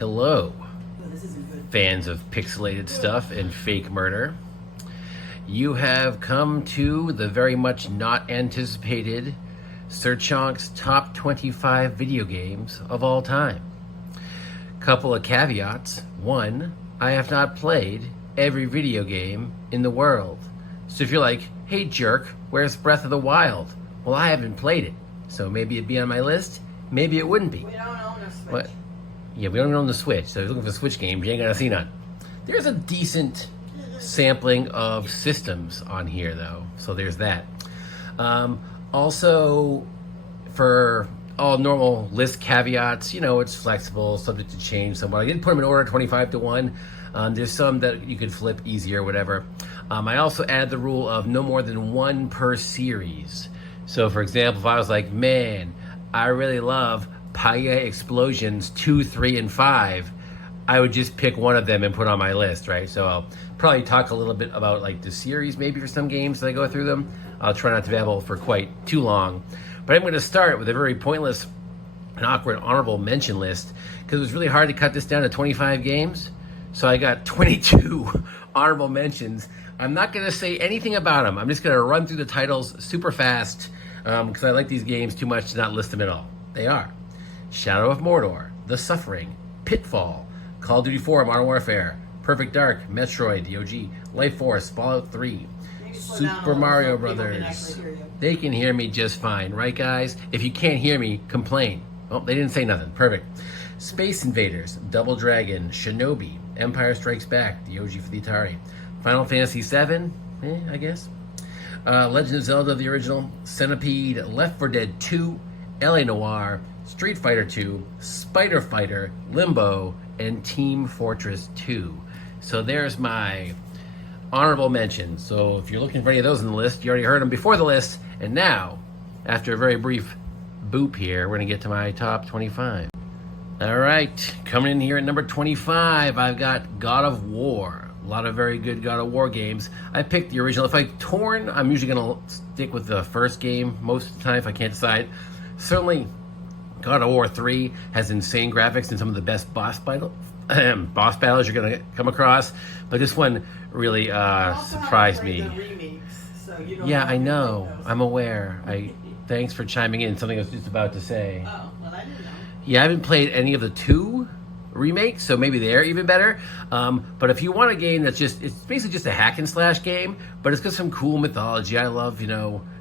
Hello, fans of pixelated stuff and fake murder. You have come to the very much not anticipated Sir Chonk's top 25 video games of all time. Couple of caveats. One, I have not played every video game in the world. So if you're like, hey jerk, where's Breath of the Wild? Well, I haven't played it. So maybe it'd be on my list, maybe it wouldn't be. We don't own a Switch. What? Yeah, we don't own the Switch, so if you're looking for Switch games, you ain't gonna see none. There's a decent sampling of systems on here, though, so there's that. Also, for all normal list caveats, you know, it's flexible, subject to change somewhat. I did put them in order 25 to 1. There's some that you could flip easier, whatever. I also added the rule of no more than one per series. So, for example, if I was like, man, I really love Paya Explosions 2, 3, and 5, I would just pick one of them and put on my list, right? So I'll probably talk a little bit about like the series maybe for some games that I go through them. I'll try not to babble for quite too long. But I'm going to start with a very pointless and awkward honorable mention list because it was really hard to cut this down to 25 games. So I got 22 honorable mentions. I'm not going to say anything about them. I'm just going to run through the titles super fast because I like these games too much to not list them at all. They are Shadow of Mordor, The Suffering, Pitfall, Call of Duty 4, Modern Warfare, Perfect Dark, Metroid, the OG, Life Force, Fallout 3, Super Mario Brothers. They can hear me just fine, right guys? If you can't hear me, complain. Oh, they didn't say nothing. Perfect. Space Invaders, Double Dragon, Shinobi, Empire Strikes Back, the OG for the Atari, Final Fantasy VII, I guess. Legend of Zelda, the original, Centipede, Left 4 Dead 2, LA Noire, Street Fighter 2, Spider Fighter, Limbo, and Team Fortress 2. So there's my honorable mentions. So if you're looking for any of those in the list, you already heard them before the list. And now, after a very brief boop here, we're going to get to my top 25. All right, coming in here at number 25, I've got God of War. A lot of very good God of War games. I picked the original. If I'm torn, I'm usually going to stick with the first game most of the time if I can't decide. Certainly, God of War 3 has insane graphics and some of the best boss battles you're going to come across. But this one really surprised me. Yeah, I know. I'm aware. Thanks for chiming in. Something I was just about to say. Oh, well, I didn't know. Yeah, I haven't played any of the 2 remakes, so maybe they're even better. But if you want a game that's it's basically just a hack and slash game, but it's got some cool mythology. I love,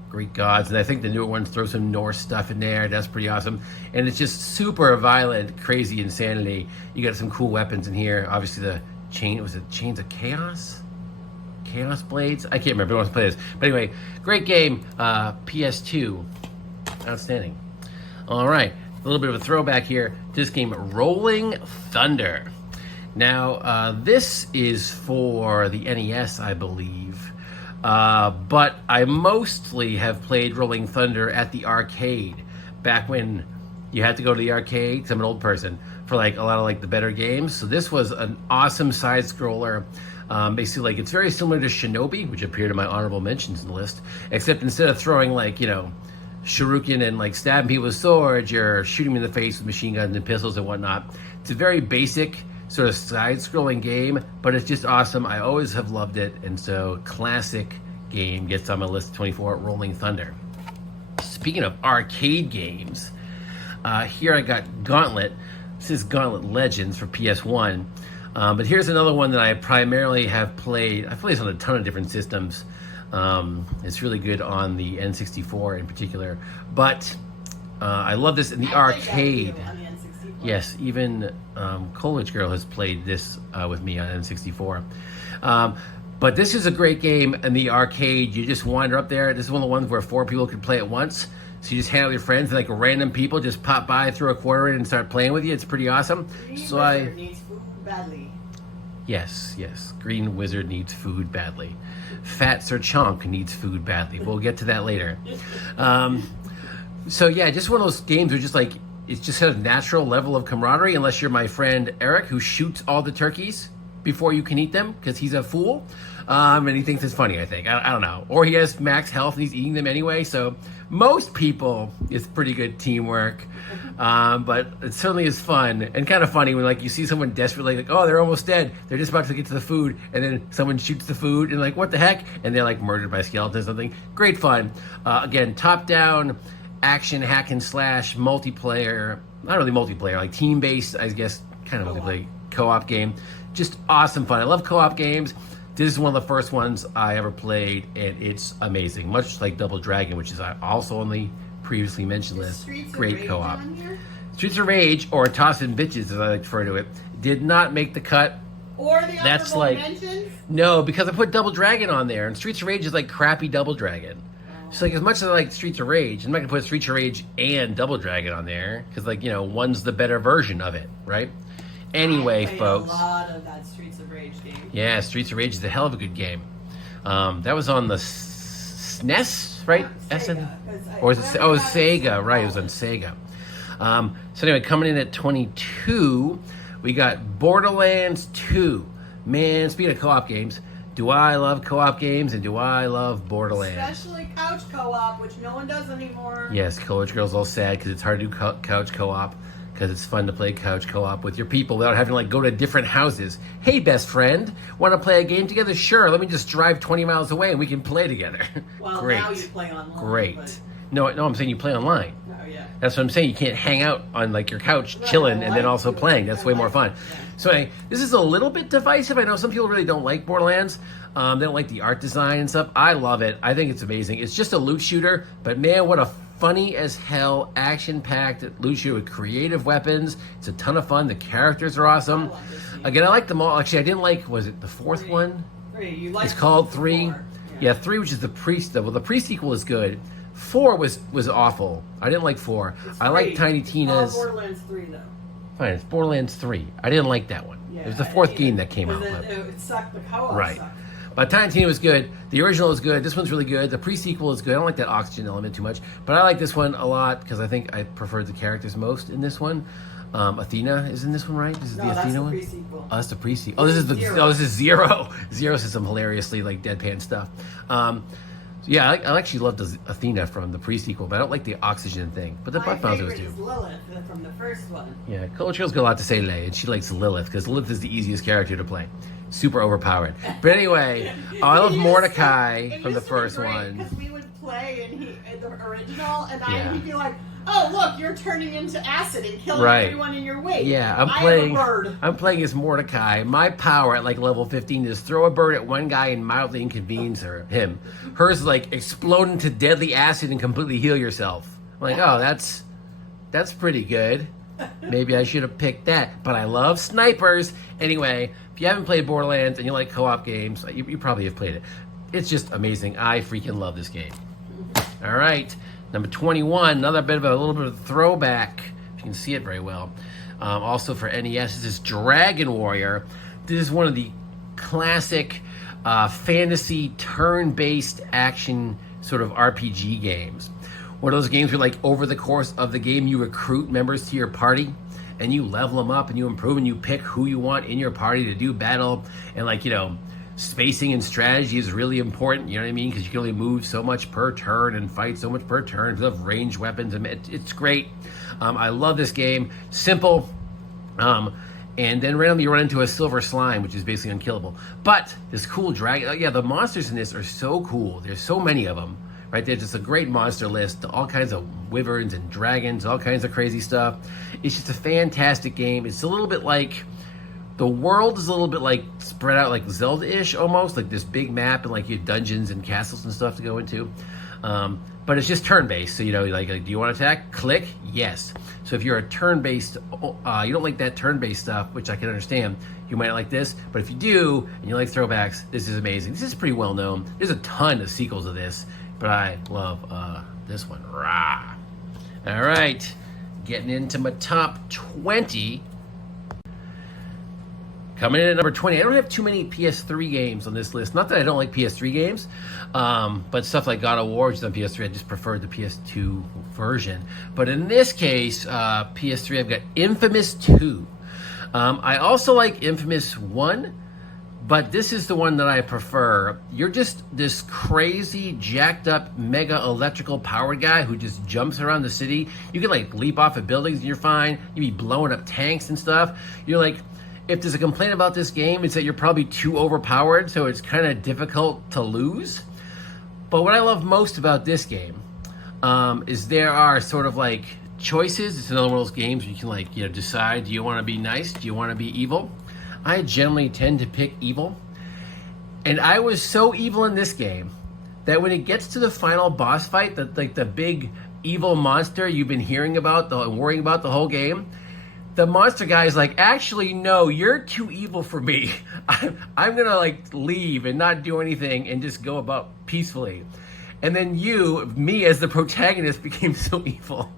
Greek gods, and I think the newer ones throw some Norse stuff in there. That's pretty awesome. And it's just super violent, crazy insanity. You got some cool weapons in here. Obviously Chains of Chaos? Chaos Blades? I can't remember who wants to play this. But anyway, great game. PS2. Outstanding. All right. A little bit of a throwback here to this game, Rolling Thunder. Now, this is for the NES, I believe. But I mostly have played Rolling Thunder at the arcade. Back when you had to go to the arcade, because I'm an old person, for like a lot of the better games. So this was an awesome side-scroller. Basically, it's very similar to Shinobi, which appeared in my honorable mentions in the list. Except instead of throwing shuriken and stabbing people with swords, you're shooting them in the face with machine guns and pistols and whatnot. It's a very basic sort of side-scrolling game, but it's just awesome. I always have loved it, and so classic game gets on my list of 24, Rolling Thunder. Speaking of arcade games, here I got Gauntlet. This is Gauntlet Legends for PS1. But here's another one that I primarily have played. I've played this on a ton of different systems. It's really good on the N64 in particular. But I love this in the arcade. Yes, even Coleridge Girl has played this with me on N64. But this is a great game in the arcade. You just wander up there. This is one of the ones where 4 people can play at once. So you just hang out with your friends and random people just pop by, throw a quarter in and start playing with you. It's pretty awesome. Green Wizard needs food badly. Yes. Green Wizard needs food badly. Fat Sir Chonk needs food badly. We'll get to that later. So yeah, just one of those games where it's just a natural level of camaraderie, unless you're my friend Eric, who shoots all the turkeys. before you can eat them because he's a fool. And he thinks it's funny, I think. I don't know. Or he has max health and he's eating them anyway. So most people, it's pretty good teamwork. But it certainly is fun and kind of funny when like you see someone desperately like, oh, they're almost dead. They're just about to get to the food. And then someone shoots the food and like, what the heck? And they're like murdered by skeletons or something. Great fun. Again, top-down action hack and slash multiplayer. Not really multiplayer, like team-based, I guess, kind of multiplayer co-op game. Just awesome fun. I love co-op games. This is one of the first ones I ever played, and it's amazing. Much like Double Dragon, which is also on the previously mentioned list. Great co-op. Streets of Rage, or Tossin' Bitches, as I like to refer to it, did not make the cut. Or the honorable mentions? No, because I put Double Dragon on there, and Streets of Rage is like crappy Double Dragon. So like as much as I like Streets of Rage, I'm not gonna put Streets of Rage and Double Dragon on there because like one's the better version of it, right? Anyway, folks. A lot of that Streets of Rage game. Yeah, Streets of Rage is a hell of a good game. That was on the SNES, right? Sega, or was it, Sega, right? It was on Sega. So anyway, coming in at 22, we got Borderlands 2. Man, speaking of co-op games, do I love co-op games and do I love Borderlands? Especially couch co-op, which no one does anymore. Yes, Coleridge Girl's all sad because it's hard to do couch co-op. Because it's fun to play couch co-op with your people without having to like go to different houses. Hey, best friend, want to play a game together? Sure, let me just drive 20 miles away and we can play together. Well, Great. now you play online. Great. But... No, I'm saying you play online. Oh, yeah. That's what I'm saying. You can't hang out on like your couch chilling and then also playing. That's way more fun. Yeah. So anyway, this is a little bit divisive. I know some people really don't like Borderlands. They don't like the art design and stuff. I love it. I think it's amazing. It's just a loot shooter, but man, what a funny as hell, action-packed loot shooter with creative weapons. It's a ton of fun. The characters are awesome. Again, I like them all. Actually, I didn't like, was it the fourth one? 3. You like it's called 3. Yeah, 3, which is the well, the pre-sequel is good. 4 was awful. I didn't like 4. I like Tiny Tina's. Borderlands 3 though. Fine, it's Borderlands 3. I didn't like that one. Yeah, it was the fourth game that came out. It sucked. The co-op right. sucked. But Tiny Tina was good. The original is good. This one's really good. The pre-sequel is good. I don't like that oxygen element too much. But I like this one a lot because I think I preferred the characters most in this one. Athena is in this one, right? This is the Athena one? Pre-sequel. Oh, that's the pre-sequel. Oh, this is the this is Zero. Zero says some hilariously like deadpan stuff. Yeah, I actually love the Athena from the pre-sequel, but I don't like the oxygen thing. But the butt bouncers do. My favorite is Lilith from the first one. Yeah, Coleridge Girl's got a lot to say today, and she likes Lilith because Lilith is the easiest character to play. Super overpowered. But anyway, I love Mordecai from the first one. Because we would play in the original, and he'd be like, "Oh, look, you're turning into acid and killing everyone in your wake." Yeah, I'm playing as Mordecai. My power at like level 15 is throw a bird at one guy and mildly inconvenience him. Hers is like explode into deadly acid and completely heal yourself. I'm like, oh, that's pretty good. Maybe I should have picked that. But I love snipers. Anyway, if you haven't played Borderlands and you like co-op games, you probably have played it. It's just amazing. I freaking love this game. All right. Number 21, another little bit of a throwback. If you can see it very well. Also for NES, this is Dragon Warrior. This is one of the classic fantasy turn-based action sort of RPG games. One of those games where, like, over the course of the game, you recruit members to your party, and you level them up, and you improve, and you pick who you want in your party to do battle, and, like, spacing and strategy is really important, you know what I mean? Because you can only move so much per turn and fight so much per turn because of ranged weapons, and it's great. I love this game. Simple. And then randomly you run into a silver slime, which is basically unkillable. But this cool dragon, the monsters in this are so cool. There's so many of them. Right, there's just a great monster list, all kinds of wyverns and dragons, all kinds of crazy stuff. It's just a fantastic game. It's a little bit like, the world is a little bit like spread out like Zelda-ish almost, like this big map and like you have dungeons and castles and stuff to go into. But it's just turn-based, so like do you want to attack? Click, yes. So if you're a turn-based, you don't like that turn-based stuff, which I can understand. You might not like this, but if you do and you like throwbacks, this is amazing. This is pretty well known. There's a ton of sequels of this. But I love this one. Rah. All right. Getting into my top 20. Coming in at number 20. I don't have too many PS3 games on this list. Not that I don't like PS3 games, but stuff like God of War, which is on PS3, I just preferred the PS2 version. But in this case, PS3, I've got Infamous 2. I also like Infamous 1. But this is the one that I prefer. You're just this crazy, jacked up, mega electrical powered guy who just jumps around the city. You can like leap off of buildings and you're fine. You be blowing up tanks and stuff. You're like, if there's a complaint about this game, it's that you're probably too overpowered, so it's kind of difficult to lose. But what I love most about this game is there are sort of like choices. It's another one of those games where you can like, decide, do you want to be nice? Do you want to be evil? I generally tend to pick evil. And I was so evil in this game that when it gets to the final boss fight, the big evil monster you've been hearing about and worrying about the whole game, the monster guy is like, actually, no, you're too evil for me. I'm going to like leave and not do anything and just go about peacefully. And then me as the protagonist, became so evil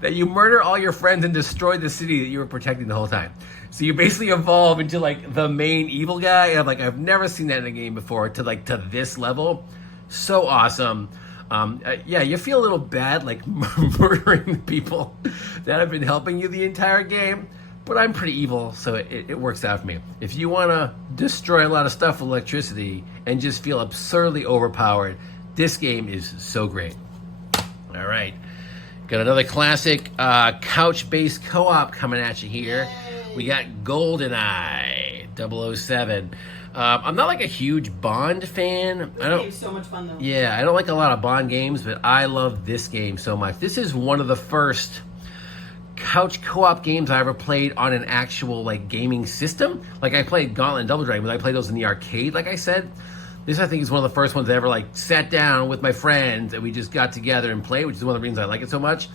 that you murder all your friends and destroy the city that you were protecting the whole time. So you basically evolve into like the main evil guy. And I've never seen that in a game before to this level. So awesome. You feel a little bad like murdering the people that have been helping you the entire game. But I'm pretty evil, so it works out for me. If you want to destroy a lot of stuff with electricity and just feel absurdly overpowered, this game is so great. All right. Got another classic couch-based co-op coming at you here. Yay. We got GoldenEye 007. I'm not like a huge Bond fan. This game's so much fun though. Yeah, I don't like a lot of Bond games, but I love this game so much. This is one of the first couch co-op games I ever played on an actual like gaming system. Like I played Gauntlet and Double Dragon, but I played those in the arcade, like I said. This, I think, is one of the first ones I ever like sat down with my friends and we just got together and played, which is one of the reasons I like it so much.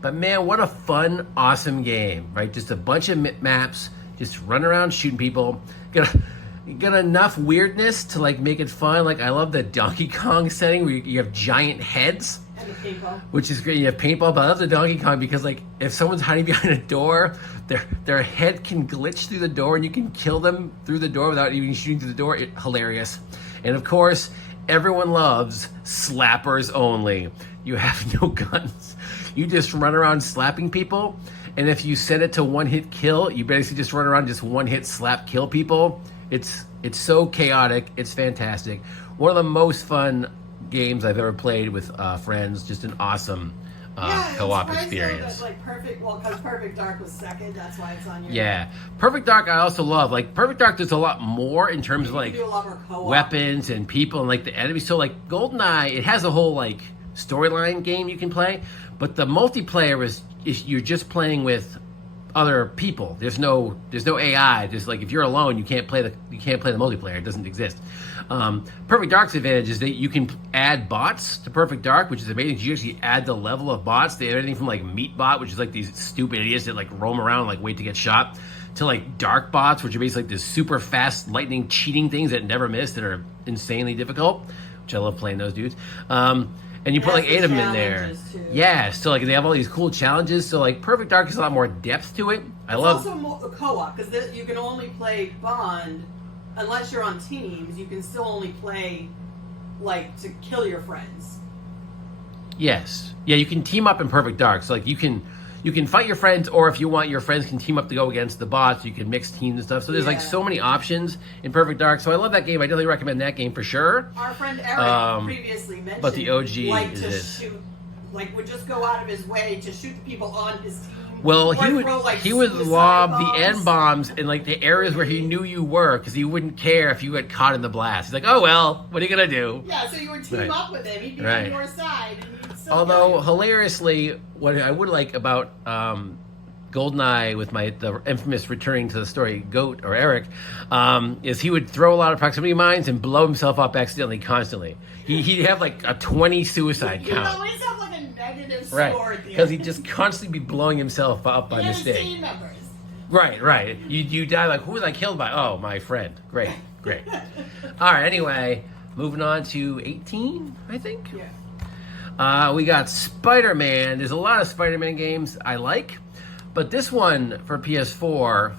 But man, what a fun, awesome game, right? Just a bunch of maps, just run around shooting people. Got enough weirdness to like make it fun. Like I love the Donkey Kong setting where you have giant heads. And the paintball. Which is great. You have paintball, but I love the Donkey Kong because like if someone's hiding behind a door, their head can glitch through the door and you can kill them through the door without even shooting through the door. Hilarious. And of course, everyone loves slappers only. You have no guns. You just run around slapping people. And if you set it to one-hit kill, you basically just run around just one-hit slap kill people. It's so chaotic. It's fantastic. One of the most fun games I've ever played with friends. Just an awesome co-op experience. Because Perfect Dark was second. That's why it's on your. Yeah, Perfect Dark I also love. Like Perfect Dark, there's a lot more in terms of like weapons and people and like the enemies. So like GoldenEye, it has a whole like storyline game you can play, but the multiplayer is you're just playing with other people. There's no AI. There's like if you're alone, you can't play the multiplayer. It doesn't exist. Perfect Dark's advantage is that you can add bots to Perfect Dark, which is amazing. You actually add the level of bots. They have anything from like Meat Bot, which is like these stupid idiots that like roam around like wait to get shot, to like Dark Bots, which are basically like this super fast lightning cheating things that never miss that are insanely difficult, which I love playing those dudes. And you put like 8 of them in there. Too. Yeah, so like they have all these cool challenges. So like Perfect Dark has a lot more depth to it. It's also more co-op because you can only play Bond unless you're on teams. You can still only play like to kill your friends. Yes, yeah, you can team up in Perfect Dark. So like you can fight your friends, or if you want, your friends can team up to go against the bots. You can mix teams and stuff. So there's like so many options in Perfect Dark. So I love that game. I definitely recommend that game for sure. Our friend Eric previously mentioned, but the OG would just go out of his way to shoot the people on his team. Well, he would lob the N bombs in like the areas where he knew you were, because he wouldn't care if you got caught in the blast. He's like, oh well, what are you gonna do? Yeah, so you would team up with him. He'd be on your side. And although hilariously, what I would like about GoldenEye with the infamous returning to the story Goat or Eric is he would throw a lot of proximity mines and blow himself up accidentally constantly. He'd have like a 20 suicide count. He'd always have like a negative score at the because he'd just constantly be blowing himself up by mistake. Team members. Right. You die like, who was I killed by? Oh, my friend. Great. All right. Anyway, moving on to 18, I think. Yeah. We got Spider-Man. There's a lot of Spider-Man games I like, but this one for PS4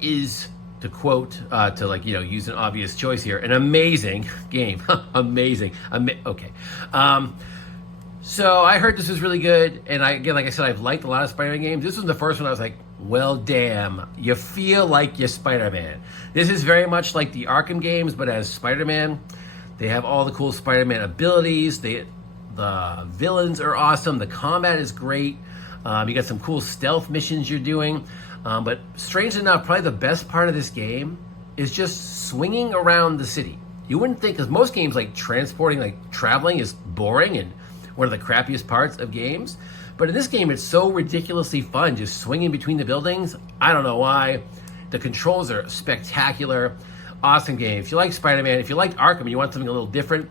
is, to quote, use an obvious choice here, an amazing game. Amazing. Okay. So I heard this was really good, and like I said, I've liked a lot of Spider-Man games. This was the first one I was like, well, damn, you feel like you're Spider-Man. This is very much like the Arkham games, but as Spider-Man. They have all the cool Spider-Man abilities. The villains are awesome. The combat is great. You got some cool stealth missions you're doing. But strange enough, probably the best part of this game is just swinging around the city. You wouldn't think, because most games like transporting, like traveling is boring and one of the crappiest parts of games. But in this game, it's so ridiculously fun, just swinging between the buildings. I don't know why. The controls are spectacular. Awesome game. If you like Spider-Man, if you like Arkham and you want something a little different,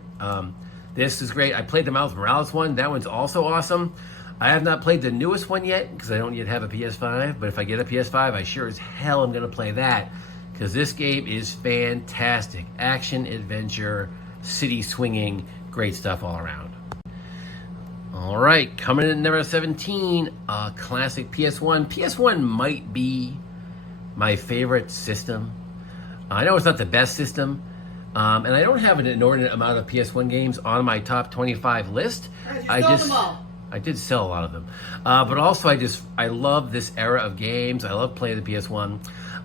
this is great. I played the Miles Morales one. That one's also awesome. I have not played the newest one yet because I don't yet have a PS5. But if I get a PS5, I sure as hell am going to play that because this game is fantastic. Action, adventure, city swinging, great stuff all around. All right, coming in at number 17, classic PS1. PS1 might be my favorite system. I know it's not the best system, and I don't have an inordinate amount of PS1 games on my top 25 list. I just them all. I did sell a lot of them, but also I love this era of games. I love playing the PS1,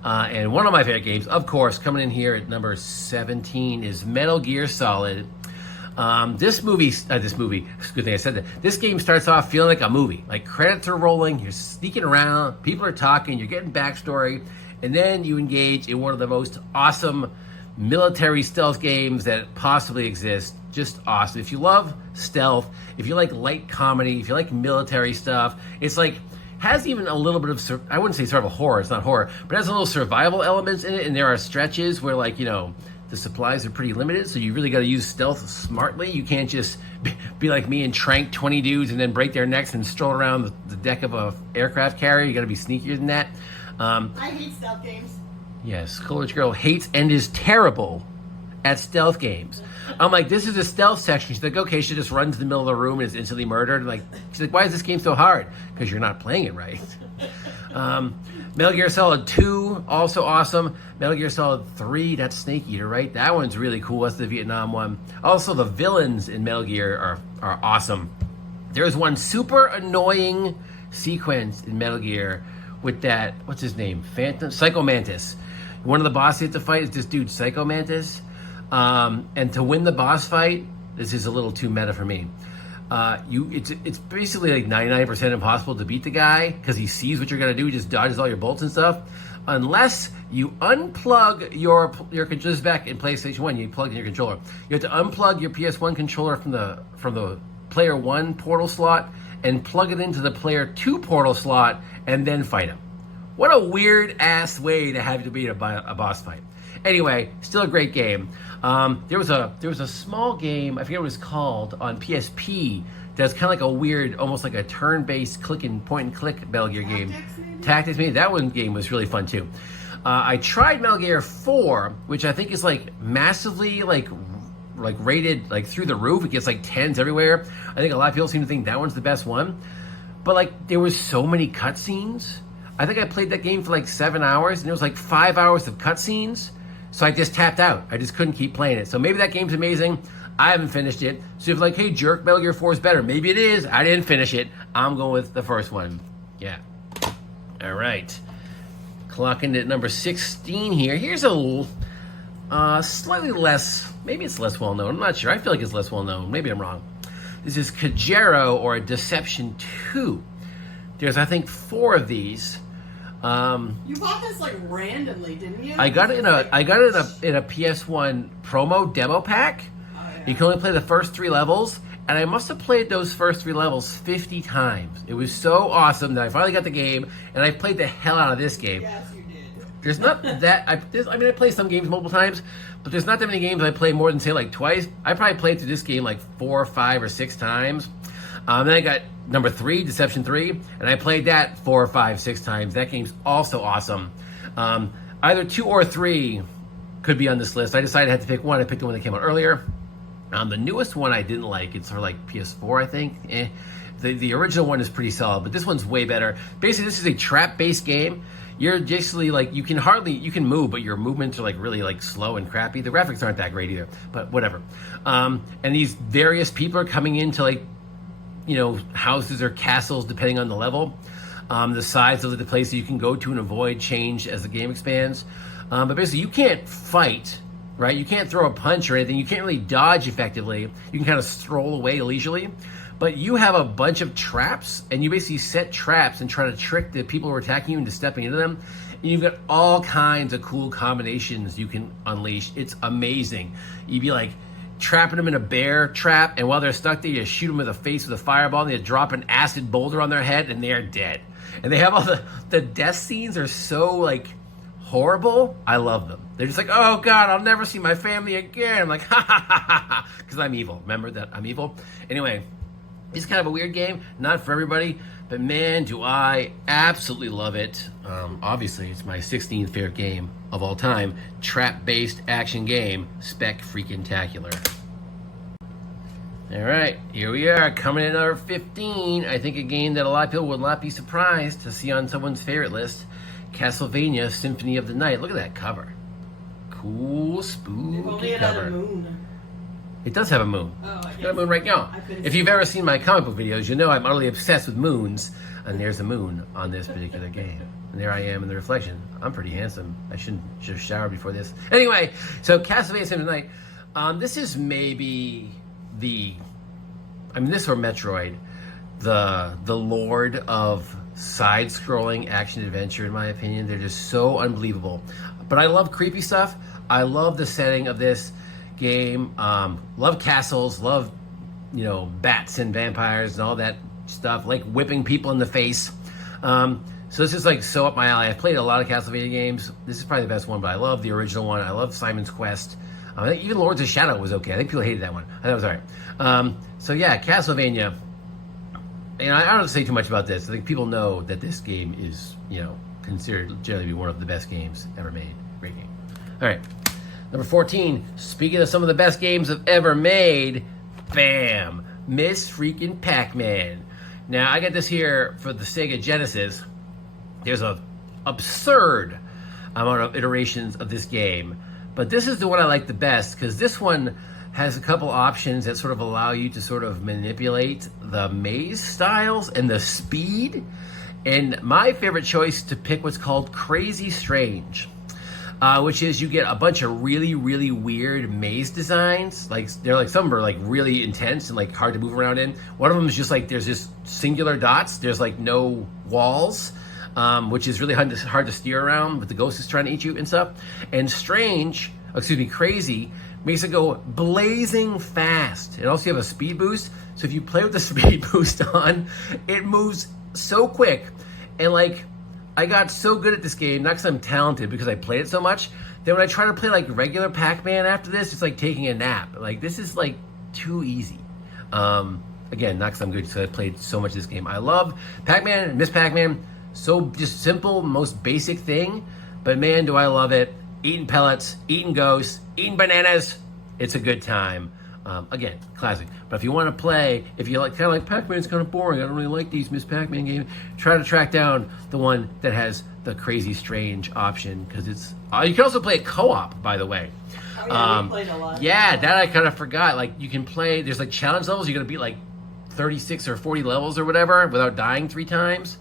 and one of my favorite games, of course, coming in here at number 17 is Metal Gear Solid. This movie, it's a good thing I said that. This game starts off feeling like a movie. Like credits are rolling, you're sneaking around, people are talking, you're getting backstory. And then you engage in one of the most awesome military stealth games that possibly exist. Just awesome. If you love stealth, if you like light comedy, if you like military stuff, it's like, has even a little bit of, I wouldn't say survival horror, it's not horror, but it has a little survival elements in it. And there are stretches where, like, you know, the supplies are pretty limited. So you really got to use stealth smartly. You can't just be like me and trank 20 dudes and then break their necks and stroll around the deck of a aircraft carrier. You got to be sneakier than that. I hate stealth games. Yes, Coleridge Girl hates and is terrible at stealth games. I'm like, this is a stealth section. She's like, okay, she just runs to the middle of the room and is instantly murdered. Like, she's like, why is this game so hard? Because you're not playing it right. Metal Gear Solid 2, also awesome. Metal Gear Solid 3, that's Snake Eater, right? That one's really cool. That's the Vietnam one. Also, the villains in Metal Gear are awesome. There's one super annoying sequence in Metal Gear with that, what's his name? Psycho Mantis. One of the bosses you have to fight is this dude, Psycho Mantis. And to win the boss fight, this is a little too meta for me. It's basically like 99% impossible to beat the guy because he sees what you're gonna do. He just dodges all your bolts and stuff. Unless you unplug your controller back in PlayStation 1, you plug in your controller. You have to unplug your PS1 controller from the Player 1 portal slot and plug it into the Player 2 portal slot and then fight him. What a weird ass way to have to beat a boss fight. Anyway, still a great game. There was a small game, I forget what it was called, on PSP that's kind of like a weird, almost like a turn-based point and click Metal Gear game. Tactics, maybe. That one game was really fun too. I tried Metal Gear 4, which I think is like massively like rated like through the roof. It gets like 10s everywhere. I think a lot of people seem to think that one's the best one. But like there was so many cutscenes. I think I played that game for like 7 hours and there was like 5 hours of cutscenes. So I just tapped out. I just couldn't keep playing it. So maybe that game's amazing. I haven't finished it. So if like, hey jerk, Metal Gear 4 is better. Maybe it is. I didn't finish it. I'm going with the first one. Yeah. All right. Clocking at number 16 here. Here's a slightly less, maybe it's less well known. I'm not sure. I feel like it's less well known. Maybe I'm wrong. This is Kajero or Deception 2. There's, I think, 4 of these. You bought this like randomly, didn't you? I got it in a PS1 promo demo pack. Oh, yeah. You can only play the first 3 levels, and I must have played those first 3 levels 50 times. It was so awesome that I finally got the game, and I played the hell out of this game. Yes, you did. There's not that I play some games multiple times, but there's not that many games I play more than say like twice. I probably played through this game like 4, 5, or 6 times. Then I got number 3, Deception 3, and I played that 4, 5, 6 times. That game's also awesome. Either 2 or 3 could be on this list. I decided I had to pick one. I picked the one that came out earlier. The newest one I didn't like. It's for like PS4, I think. The original one is pretty solid, but this one's way better. Basically, this is a trap-based game. You're basically like, you can move, but your movements are like really like slow and crappy. The graphics aren't that great either, but whatever. And these various people are coming into like, you know, houses or castles depending on the level. The size of the place you can go to and avoid change as the game expands. But basically, you can't fight, right? You can't throw a punch or anything. You can't really dodge effectively. You can kind of stroll away leisurely. But you have a bunch of traps, and you basically set traps and try to trick the people who are attacking you into stepping into them. And you've got all kinds of cool combinations you can unleash. It's amazing. You'd be like trapping them in a bear trap, and while they're stuck there, you shoot them in the face with a fireball, and you drop an acid boulder on their head, and they're dead. And they have all the death scenes are so like horrible. I love them. They're just like, oh God, I'll never see my family again. I'm like, ha ha ha ha ha, because I'm evil. Remember that I'm evil? Anyway, it's kind of a weird game, not for everybody, but man, do I absolutely love it. Obviously, it's my 16th favorite game of all time. Trap-based action game, spec-freaking-tacular. All right, here we are, coming in at number 15. I think a game that a lot of people would not be surprised to see on someone's favorite list. Castlevania Symphony of the Night. Look at that cover. Cool, spooky cover. Moon. It does have a moon. Oh, It's got a moon right now. If you've ever seen my comic book videos, you know I'm utterly obsessed with moons. And there's a moon on this particular game. And there I am in the reflection. I'm pretty handsome. I should have showered before this. Anyway, so Castlevania Symphony of the Night. This is maybe this or Metroid, the lord of side-scrolling action-adventure, in my opinion. They're just so unbelievable. But I love creepy stuff. I love the setting of this game. Love castles, love bats and vampires and all that stuff, like whipping people in the face. So this is like so up my alley. I've played a lot of Castlevania games. This is probably the best one, but I love the original one. I love Simon's Quest. I think even Lords of Shadow was okay. I think people hated that one. I thought it was alright. So yeah, Castlevania. And I don't say too much about this. I think people know that this game is considered generally to be one of the best games ever made. Great game. All right. Number 14, speaking of some of the best games I've ever made, bam, Miss freaking Pac-Man. Now, I got this here for the Sega Genesis. There's an absurd amount of iterations of this game, but this is the one I like the best because this one has a couple options that sort of allow you to sort of manipulate the maze styles and the speed. And my favorite choice to pick what's called Crazy Strange. Which is you get a bunch of really, really weird maze designs. Like some are like really intense and like hard to move around in. One of them is just like there's just singular dots. There's like no walls, which is really hard to steer around. But the ghost is trying to eat you and stuff. And Crazy makes it go blazing fast. And also you have a speed boost. So if you play with the speed boost on, it moves so quick and like. I got so good at this game, not because I'm talented, because I played it so much, that when I try to play like regular Pac-Man after this, it's like taking a nap. Like, this is like too easy. Again, not because I'm good, because I played so much of this game. I love Pac-Man and Miss Pac-Man. So just simple, most basic thing, but man, do I love it. Eating pellets, eating ghosts, eating bananas. It's a good time. Again, classic. But if you want to play, if you like kind of like Pac-Man, it's kind of boring. I don't really like these Miss Pac-Man games. Try to track down the one that has the Crazy Strange option because it's. You can also play it co-op, by the way. Oh, yeah, we played a lot. Yeah, that I kind of forgot. Like you can play. There's like challenge levels. You're gonna beat like 36 or 40 levels or whatever without dying 3 times,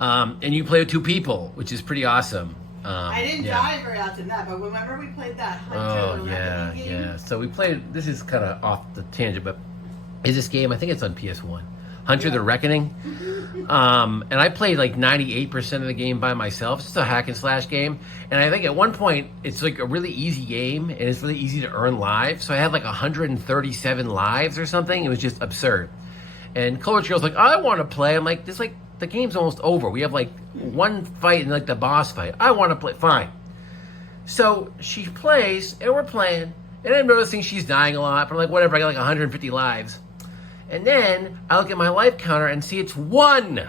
and you play with 2 people, which is pretty awesome. I didn't die very often that, but remember we played that Hunter game? Yeah. So we played. This is kind of off the tangent, but is this game? I think it's on PS1. Hunter the Reckoning. And I played like 98% of the game by myself. It's just a hack and slash game, and I think at one point it's like a really easy game, and it's really easy to earn lives. So I had like 137 lives or something. It was just absurd. And Coleridge Girl's like, I want to play. I'm like, this like. The game's almost over. We have like one fight and like the boss fight. I want to play. Fine. So she plays and we're playing. And I'm noticing she's dying a lot. But I'm like, whatever. I got like 150 lives. And then I look at my life counter and see it's 1.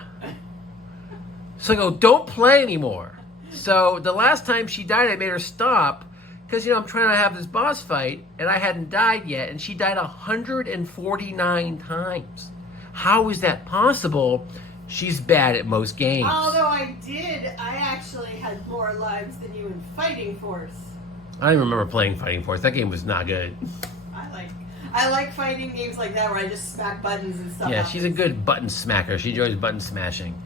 So I go, don't play anymore. So the last time she died, I made her stop. Because, I'm trying to have this boss fight. And I hadn't died yet. And she died 149 times. How is that possible? She's bad at most games. Although I actually had more lives than you in Fighting Force. I don't even remember playing Fighting Force. That game was not good. I like fighting games like that where I just smack buttons and stuff. Yeah, she's a good button smacker. She enjoys button smashing.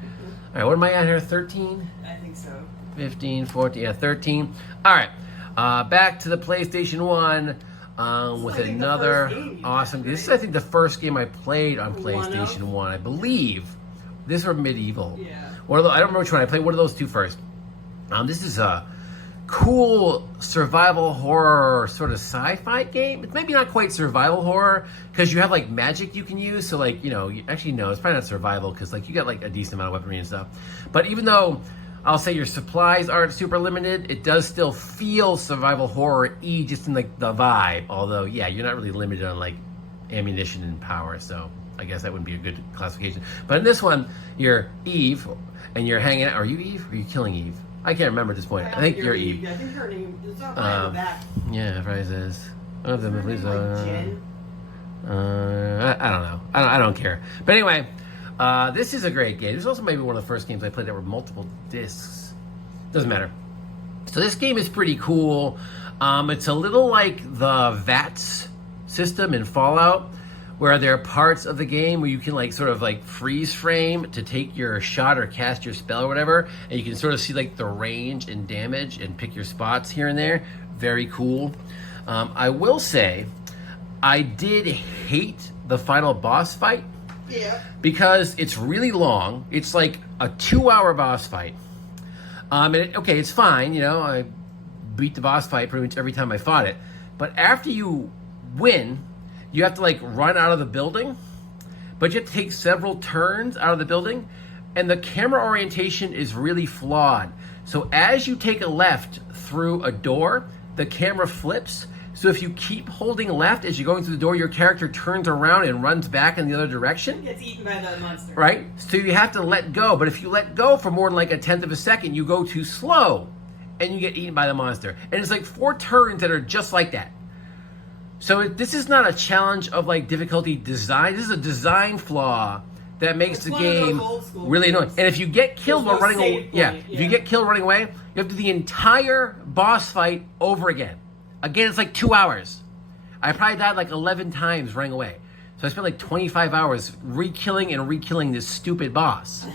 right, what am I at here? 13? I think so. 15, 14, yeah, 13. All right, back to the PlayStation 1 with another awesome. This is, I think, the first game I played on PlayStation 1. I believe this were Medieval. Yeah. One of the, I don't remember which one. I played one of those two first. This is a cool survival horror sort of sci-fi game. It's maybe not quite survival horror because you have like magic you can use. So like, you know, actually no, it's probably not survival because like you got like a decent amount of weaponry and stuff. But even though I'll say your supplies aren't super limited, it does still feel survival horror-y just in like the vibe. Although, yeah, you're not really limited on like ammunition and power. So I guess that wouldn't be a good classification. But in this one, you're Eve and you're hanging out. Are you Eve or are you killing Eve? I can't remember at this point. I think you're Eve. I think her name is not on the back. Yeah, probably says. One of them, please. Jen? I don't know. I don't care. But anyway, this is a great game. This is also maybe one of the first games I played that were multiple discs. Doesn't matter. So this game is pretty cool. It's a little like the VATS system in Fallout, where there are parts of the game where you can like sort of like freeze frame to take your shot or cast your spell or whatever, and you can sort of see like the range and damage and pick your spots here and there. Very cool. I will say, I did hate the final boss fight. Yeah. Because it's really long. It's like a 2-hour boss fight. Okay, it's fine. You know, I beat the boss fight pretty much every time I fought it. But after you win, you have to like run out of the building, but you have to take several turns out of the building, and the camera orientation is really flawed. So as you take a left through a door, the camera flips. So if you keep holding left as you're going through the door, your character turns around and runs back in the other direction. Gets eaten by the monster. Right? So you have to let go. But if you let go for more than like a tenth of a second, you go too slow and you get eaten by the monster. And it's like 4 turns that are just like that. So this is not a challenge of like difficulty design. This is a design flaw that makes the game really annoying. And if you get killed while running away, if you get killed running away, you have to do the entire boss fight over again. Again, it's like 2 hours. I probably died like 11 times running away. So I spent like 25 hours re-killing and re-killing this stupid boss.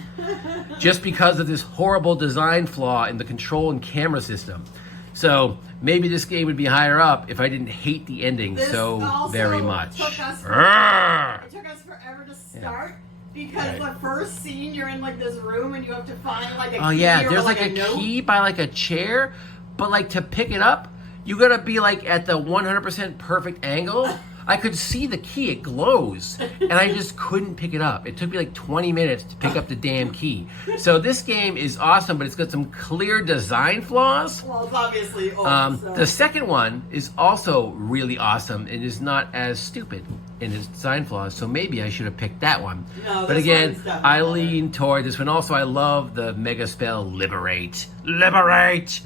Just because of this horrible design flaw in the control and camera system. So maybe this game would be higher up if I didn't hate the ending so very much. It took us forever to start. Because the first scene, you're in like this room and you have to find like a key. Oh yeah, there's like a note. key by like a chair, but like to pick it up, you gotta be like at the 100% perfect angle. I could see the key, it glows, and I just couldn't pick it up. It took me like 20 minutes to pick up the damn key. So this game is awesome, but it's got some clear design flaws. Well, it's obviously The second one is also really awesome and is not as stupid in its design flaws, so maybe I should have picked that one. No, but again, I lean toward this one. Also, I love the mega spell Liberate. Liberate!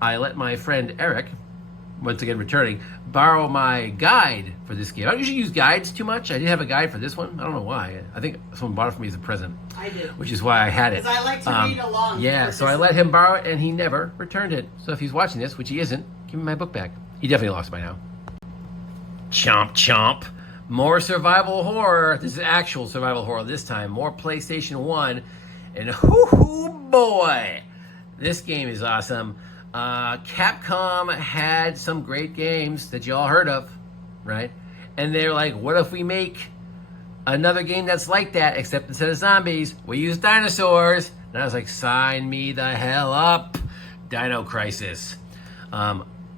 I let my friend Eric, once again returning, borrow my guide for this game. I don't usually use guides too much. I did have a guide for this one. I don't know why. I think someone bought it for me as a present. I did. Which is why I had it. Because I like to read along. Yeah, so I let him borrow it and he never returned it. So if he's watching this, which he isn't, give me my book back. He definitely lost it by now. Chomp chomp. More survival horror. This is actual survival horror this time. More PlayStation 1. And hoo boy. This game is awesome. Capcom had some great games that you all heard of, right? And they're like, what if we make another game that's like that, except instead of zombies, we use dinosaurs? And I was like, sign me the hell up. Dino Crisis.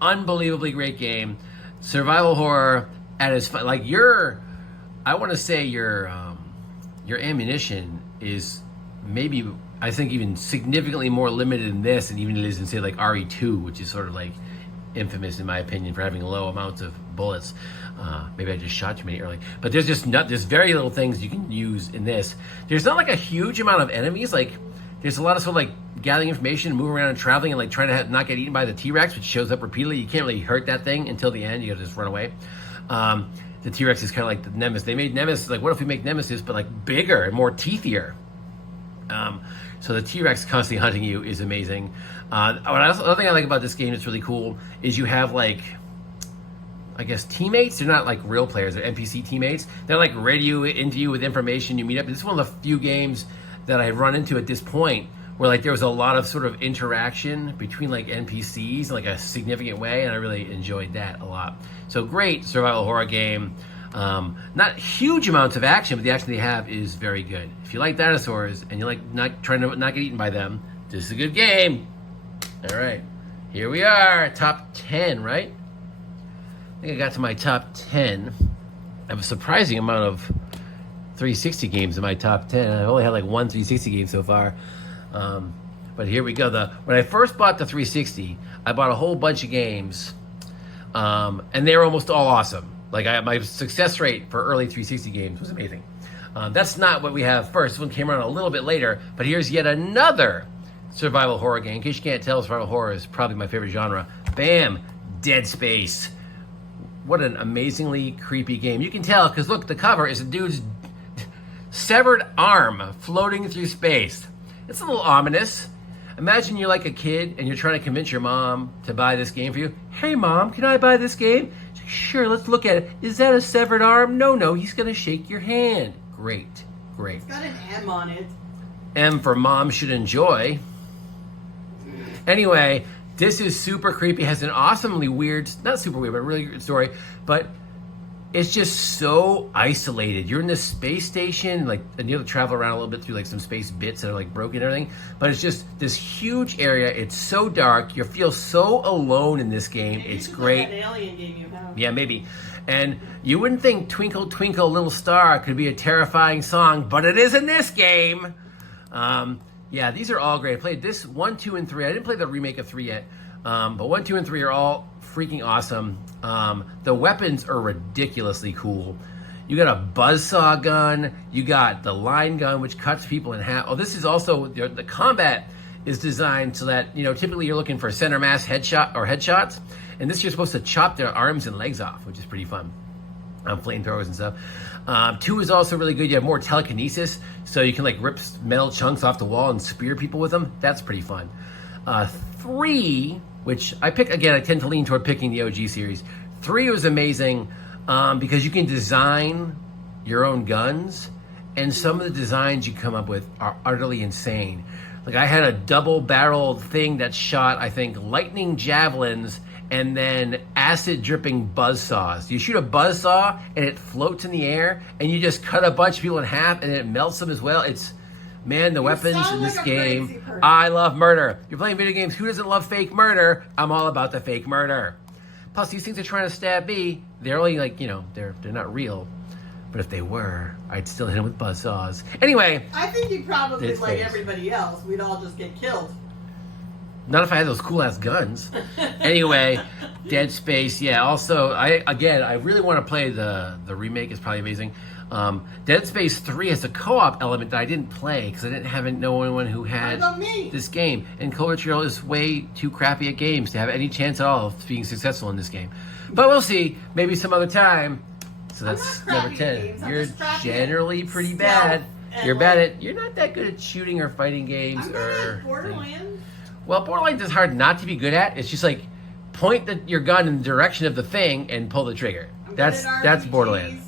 Unbelievably great game. Survival horror at its fun. Like I want to say your ammunition is maybe, I think, even significantly more limited in this than even it is in, say, like RE2, which is sort of like infamous in my opinion for having low amounts of bullets. Maybe I just shot too many early, but there's very little things you can use in this. There's not like a huge amount of enemies. Like there's a lot of sort of like gathering information, moving around and traveling, and like trying to not get eaten by the T-Rex, which shows up repeatedly. You can't really hurt that thing until the end. You gotta just run away. The T-Rex is kind of like the Nemesis. They made Nemesis like, what if we make Nemesis but like bigger and more teethier? So the T-Rex constantly hunting you is amazing. Another thing I like about this game that's really cool is you have like, I guess, teammates. They're not like real players, they're NPC teammates. They're like radio into you with information. You meet up. This is one of the few games that I had run into at this point, where like there was a lot of sort of interaction between like NPCs in like a significant way, and I really enjoyed that a lot. So great survival horror game. Not huge amounts of action, but the action they have is very good. If you like dinosaurs and you like not trying to not get eaten by them, this is a good game. All right, here we are, top 10, right? I think I got to my top 10. I have a surprising amount of 360 games in my top 10. I only had like one 360 game so far. But here we go. When I first bought the 360, I bought a whole bunch of games, and they were almost all awesome. Like my success rate for early 360 games was amazing. That's not what we have first. This one came around a little bit later, but here's yet another survival horror game. In case you can't tell, survival horror is probably my favorite genre. Bam! Dead Space. What an amazingly creepy game. You can tell because look, the cover is a dude's severed arm floating through space. It's a little ominous. Imagine you're like a kid and you're trying to convince your mom to buy this game for you. Hey mom, can I buy this game? She's like, sure, let's look at it. Is that a severed arm? No, he's gonna shake your hand. Great. It's got an M on it. M for mom should enjoy. Anyway, this is super creepy. It has an awesomely weird, not super weird, but really good story. But it's just so isolated. You're in this space station, like, and you have to travel around a little bit through like some space bits that are like broken and everything. But it's just this huge area. It's so dark. You feel so alone in this game. Maybe It's you should great. play that alien game you have. Yeah, maybe. And you wouldn't think Twinkle Twinkle Little Star could be a terrifying song, but it is in this game. Yeah, these are all great. I played this 1, 2, and 3. I didn't play the remake of 3 yet. But 1, 2, and 3 are all freaking awesome. The weapons are ridiculously cool. You got a buzzsaw gun. You got the line gun, which cuts people in half. Oh, this is also, the combat is designed so that, typically you're looking for center mass headshots. And this you're supposed to chop their arms and legs off, which is pretty fun. Flamethrowers and stuff. 2 is also really good. You have more telekinesis, so you can like rip metal chunks off the wall and spear people with them. That's pretty fun. 3, which I pick, again, I tend to lean toward picking the OG series. 3 was amazing because you can design your own guns, and some of the designs you come up with are utterly insane. Like I had a double-barreled thing that shot, I think, lightning javelins and then acid-dripping buzzsaws. You shoot a buzzsaw and it floats in the air, and you just cut a bunch of people in half, and it melts them as well. Man, the weapons in this game. I love murder. You're playing video games. Who doesn't love fake murder? I'm all about the fake murder. Plus, these things are trying to stab me. They're only like, they're not real. But if they were, I'd still hit them with buzzsaws. Anyway. I think you probably, Dead like Space. everybody else, we'd all just get killed. Not if I had those cool-ass guns. Anyway, Dead Space, yeah. Also, I really want to play the remake. It's probably amazing. Dead Space 3 has a co-op element that I didn't play because I didn't know anyone who had What about me? this game. And Coleridge Girl is way too crappy at games to have any chance at all of being successful in this game. But we'll see. Maybe some other time. So that's I'm not number crappy at 10. games. I'm You're just crappy generally at pretty stealth bad. and, You're bad at. You're not that good at shooting or fighting games I'm or. good at Borderlands. Well, Borderlands is hard not to be good at. It's just like point your gun in the direction of the thing and pull the trigger. I'm That's good at that's RPGs. Borderlands.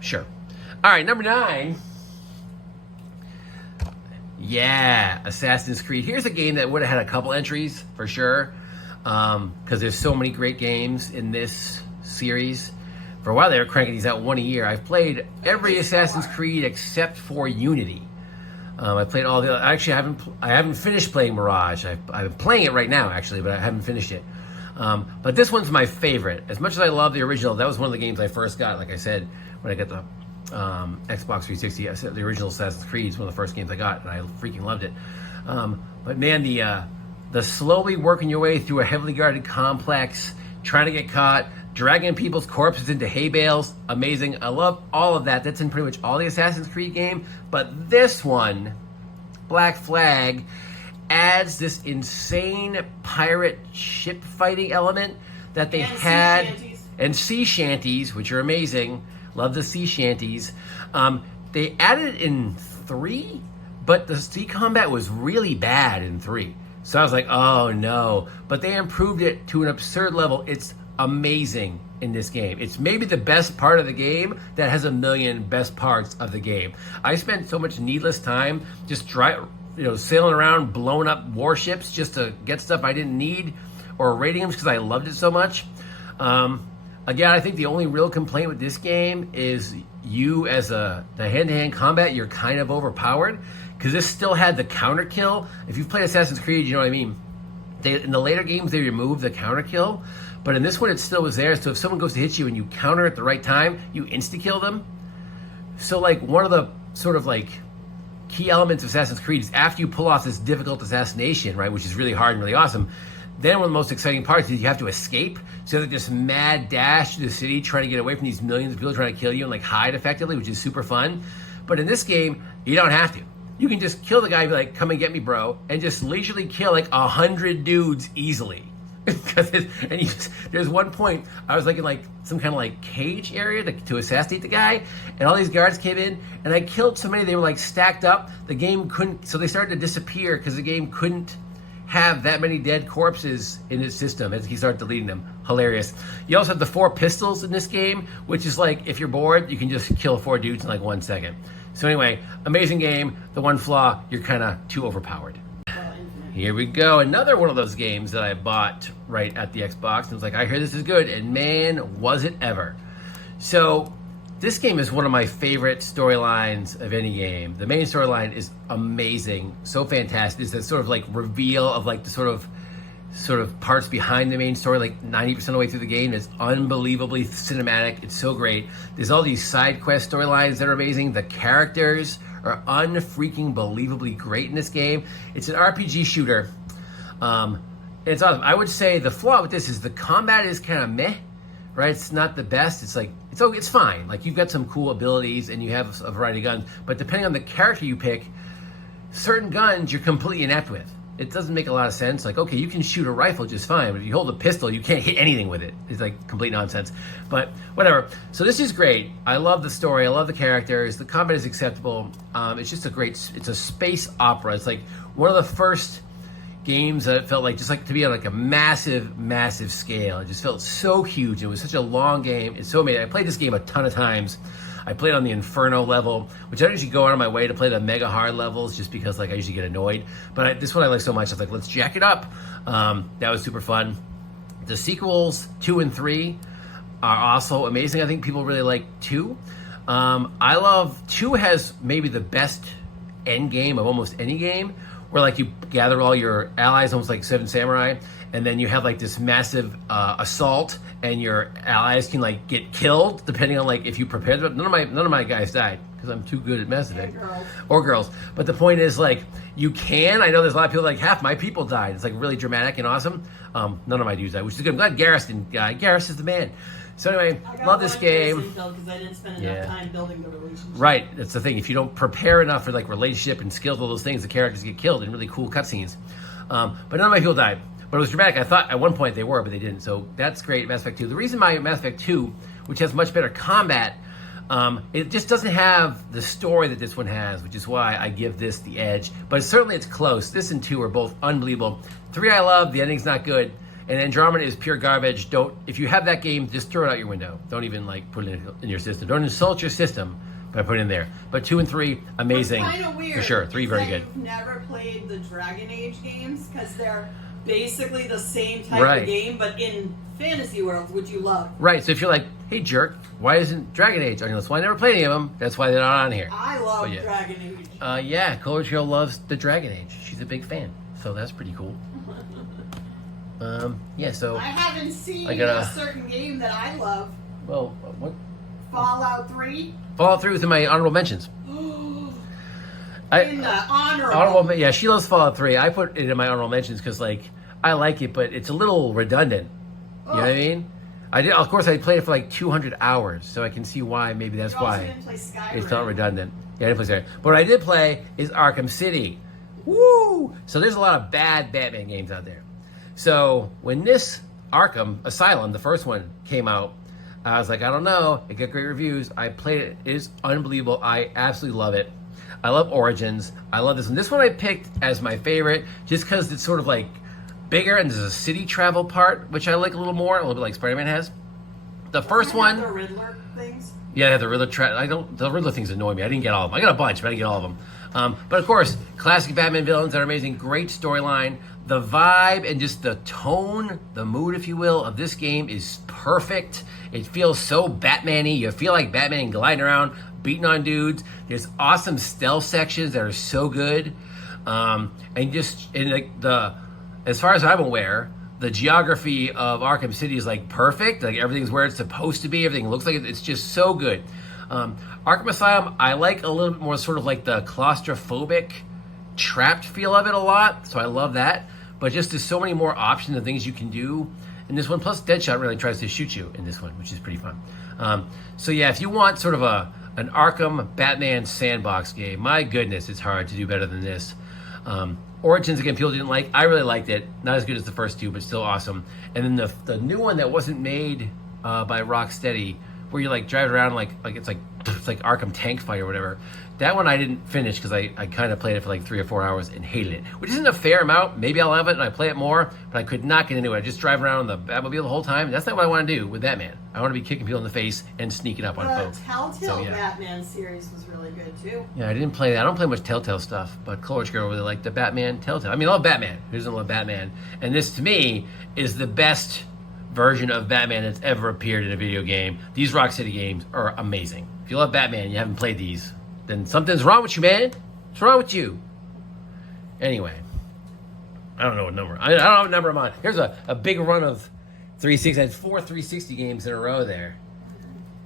Sure. All right, number 9. Yeah, Assassin's Creed. Here's a game that would have had a couple entries for sure, because there's so many great games in this series. For a while, they were cranking these out one a year. I've played every Assassin's Creed except for Unity. I played all the. Actually, I haven't finished playing Mirage. I'm playing it right now, actually, but I haven't finished it. But this one's my favorite. As much as I love the original, that was one of the games I first got. Like I said, when I got the Xbox 360, I said the original Assassin's Creed is one of the first games I got, and I freaking loved it. But man, the slowly working your way through a heavily guarded complex, trying to get caught, dragging people's corpses into hay bales, amazing. I love all of that. That's in pretty much all the Assassin's Creed game. But this one, Black Flag, adds this insane pirate ship fighting element that they had. And sea shanties, which are amazing. Love the sea shanties. They added it in 3, but the sea combat was really bad in 3. So I was like, oh no. But they improved it to an absurd level. It's amazing. in this game. It's maybe the best part of the game that has a million best parts of the game. I spent so much needless time just sailing around, blowing up warships just to get stuff I didn't need, or raiding them because I loved it so much. Again, I think the only real complaint with this game is you as the hand-to-hand combat, you're kind of overpowered, because this still had the counter kill. If you've played Assassin's Creed, you know what I mean. In the later games, they removed the counter kill, but in this one, it still was there. So if someone goes to hit you and you counter at the right time, you insta-kill them. So like one of the sort of like key elements of Assassin's Creed is after you pull off this difficult assassination, right, which is really hard and really awesome, then one of the most exciting parts is you have to escape. So like this mad dash to the city, trying to get away from these millions of people trying to kill you and like hide effectively, which is super fun. But in this game, you don't have to. You can just kill the guy and be like, come and get me, bro, and just leisurely kill like 100 dudes easily. There's one point I was like in like some kind of like cage area to assassinate the guy, and all these guards came in, and I killed so many they were like stacked up. The game couldn't, so they started to disappear because the game couldn't have that many dead corpses in its system as he started deleting them. Hilarious. You also have the 4 pistols in this game, which is like if you're bored, you can just kill 4 dudes in like 1 second. So anyway, amazing game. The one flaw, you're kind of too overpowered. Here we go. Another one of those games that I bought right at the Xbox and was like, I hear this is good, and man, was it ever. So this game is one of my favorite storylines of any game. The main storyline is amazing, so fantastic. It's that sort of like reveal of like the sort of parts behind the main story, like 90% of the way through the game. It's unbelievably cinematic. It's so great. There's all these side quest storylines that are amazing. The characters are unfreaking believably great in this game. It's an RPG shooter. It's awesome. I would say the flaw with this is the combat is kind of meh, right? It's not the best. It's like, it's fine. Like, you've got some cool abilities and you have a variety of guns, but depending on the character you pick, certain guns you're completely inept with. It doesn't make a lot of sense. Like, okay, you can shoot a rifle just fine, but if you hold a pistol, you can't hit anything with it. It's like complete nonsense. But whatever. So this is great. I love the story. I love the characters. The combat is acceptable. It's just it's a space opera. It's like one of the first games that it felt like just like to be on like a massive, massive scale. It just felt so huge. It was such a long game. It's so amazing. I played this game a ton of times. I played on the Inferno level, which I usually go out of my way to play the mega hard levels just because like I usually get annoyed. But this one I like so much, I was like, let's jack it up. That was super fun. The sequels 2 and 3 are also amazing. I think people really like 2. I love 2 has maybe the best end game of almost any game, where like you gather all your allies, almost like Seven Samurai, and then you have like this massive assault, and your allies can like get killed depending on like if you prepare them. None of my guys died because I'm too good at Mass Effect. Or girls. But the point is like you can. I know there's a lot of people like half my people died. It's like really dramatic and awesome. None of my dudes died, which is good. I'm glad Garrus didn't die. Garrus is the man. So anyway, love this game. Because I didn't spend enough time building the relationship. Right, that's the thing. If you don't prepare enough for like relationship and skills, all those things, the characters get killed in really cool cutscenes. But none of my people died. But it was dramatic. I thought at one point they were, but they didn't. So that's great. Mass Effect 2. The reason my Mass Effect 2, which has much better combat, it just doesn't have the story that this one has, which is why I give this the edge. But certainly it's close. This and 2 are both unbelievable. 3 I love. The ending's not good. And Andromeda is pure garbage. If you have that game, just throw it out your window. Don't even like put it in your system. Don't insult your system by putting it in there. But 2 and 3, amazing. What's kind of weird, for sure. 3 very good. You've never played the Dragon Age games because they're basically the same type of game, but in fantasy worlds, which you love. Right. So if you're like, hey jerk, why isn't Dragon Age on your list? Well, I never played any of them. That's why they're not on here. I love Dragon Age. Yeah, Coleridge Girl loves the Dragon Age. She's a big fan. So that's pretty cool. Yeah, so I haven't seen a certain game that I love. Well, what? Fallout 3? Fallout 3 was in my honorable mentions. In the honorable. Yeah, she loves Fallout 3. I put it in my honorable mentions because, like, I like it, but it's a little redundant. You know what I mean? Of course, I played it for like 200 hours, so I can see why. Maybe that's why didn't play Skyrim. It felt redundant. Yeah, I didn't play Skyrim. But what I did play is Arkham City. Woo! So there's a lot of bad Batman games out there. So when this Arkham Asylum, the first one, came out, I was like, I don't know. It got great reviews. I played it. It is unbelievable. I absolutely love it. I love Origins. I love this one. This one I picked as my favorite just because it's sort of like bigger and there's a city travel part, which I like a little more, a little bit like Spider-Man has. The first one, The Riddler things. yeah, the Riddler. The Riddler things annoy me. I didn't get all of them. I got a bunch, but I didn't get all of them. But of course, classic Batman villains that are amazing. Great storyline. The vibe and just the tone, the mood, if you will, of this game is perfect. It feels so Batman-y. You feel like Batman gliding around, beating on dudes. There's awesome stealth sections that are so good. And as far as I'm aware, the geography of Arkham City is like perfect. Like everything's where it's supposed to be. Everything looks like it. It's just so good. Arkham Asylum, I like a little bit more sort of like the claustrophobic, trapped feel of it a lot. So I love that. But just there's so many more options and things you can do in this one. Plus, Deadshot really tries to shoot you in this one, which is pretty fun. So yeah, if you want sort of an Arkham Batman sandbox game, my goodness, it's hard to do better than this. Origins, again, people didn't like. I really liked it. Not as good as the first two, but still awesome. And then the new one that wasn't made by Rocksteady, where you like drive around like it's like Arkham Tank Fight or whatever. That one I didn't finish because I kind of played it for like 3 or 4 hours and hated it, which isn't a fair amount. Maybe I'll have it and I play it more, but I could not get into it. I just drive around on the Batmobile the whole time. That's not what I want to do with Batman. I want to be kicking people in the face and sneaking up on folks. The Telltale Batman series was really good too. Yeah, I didn't play that. I don't play much Telltale stuff, but Coleridge Girl really liked the Batman Telltale. I mean, I love Batman. Who doesn't love Batman? And this, to me, is the best version of Batman that's ever appeared in a video game. These Rocksteady games are amazing. If you love Batman and you haven't played these, then something's wrong with you, man. What's wrong with you? Anyway, I don't know what number. I don't know what number I'm on. Here's a big run of 360. I had 4 360 games in a row there,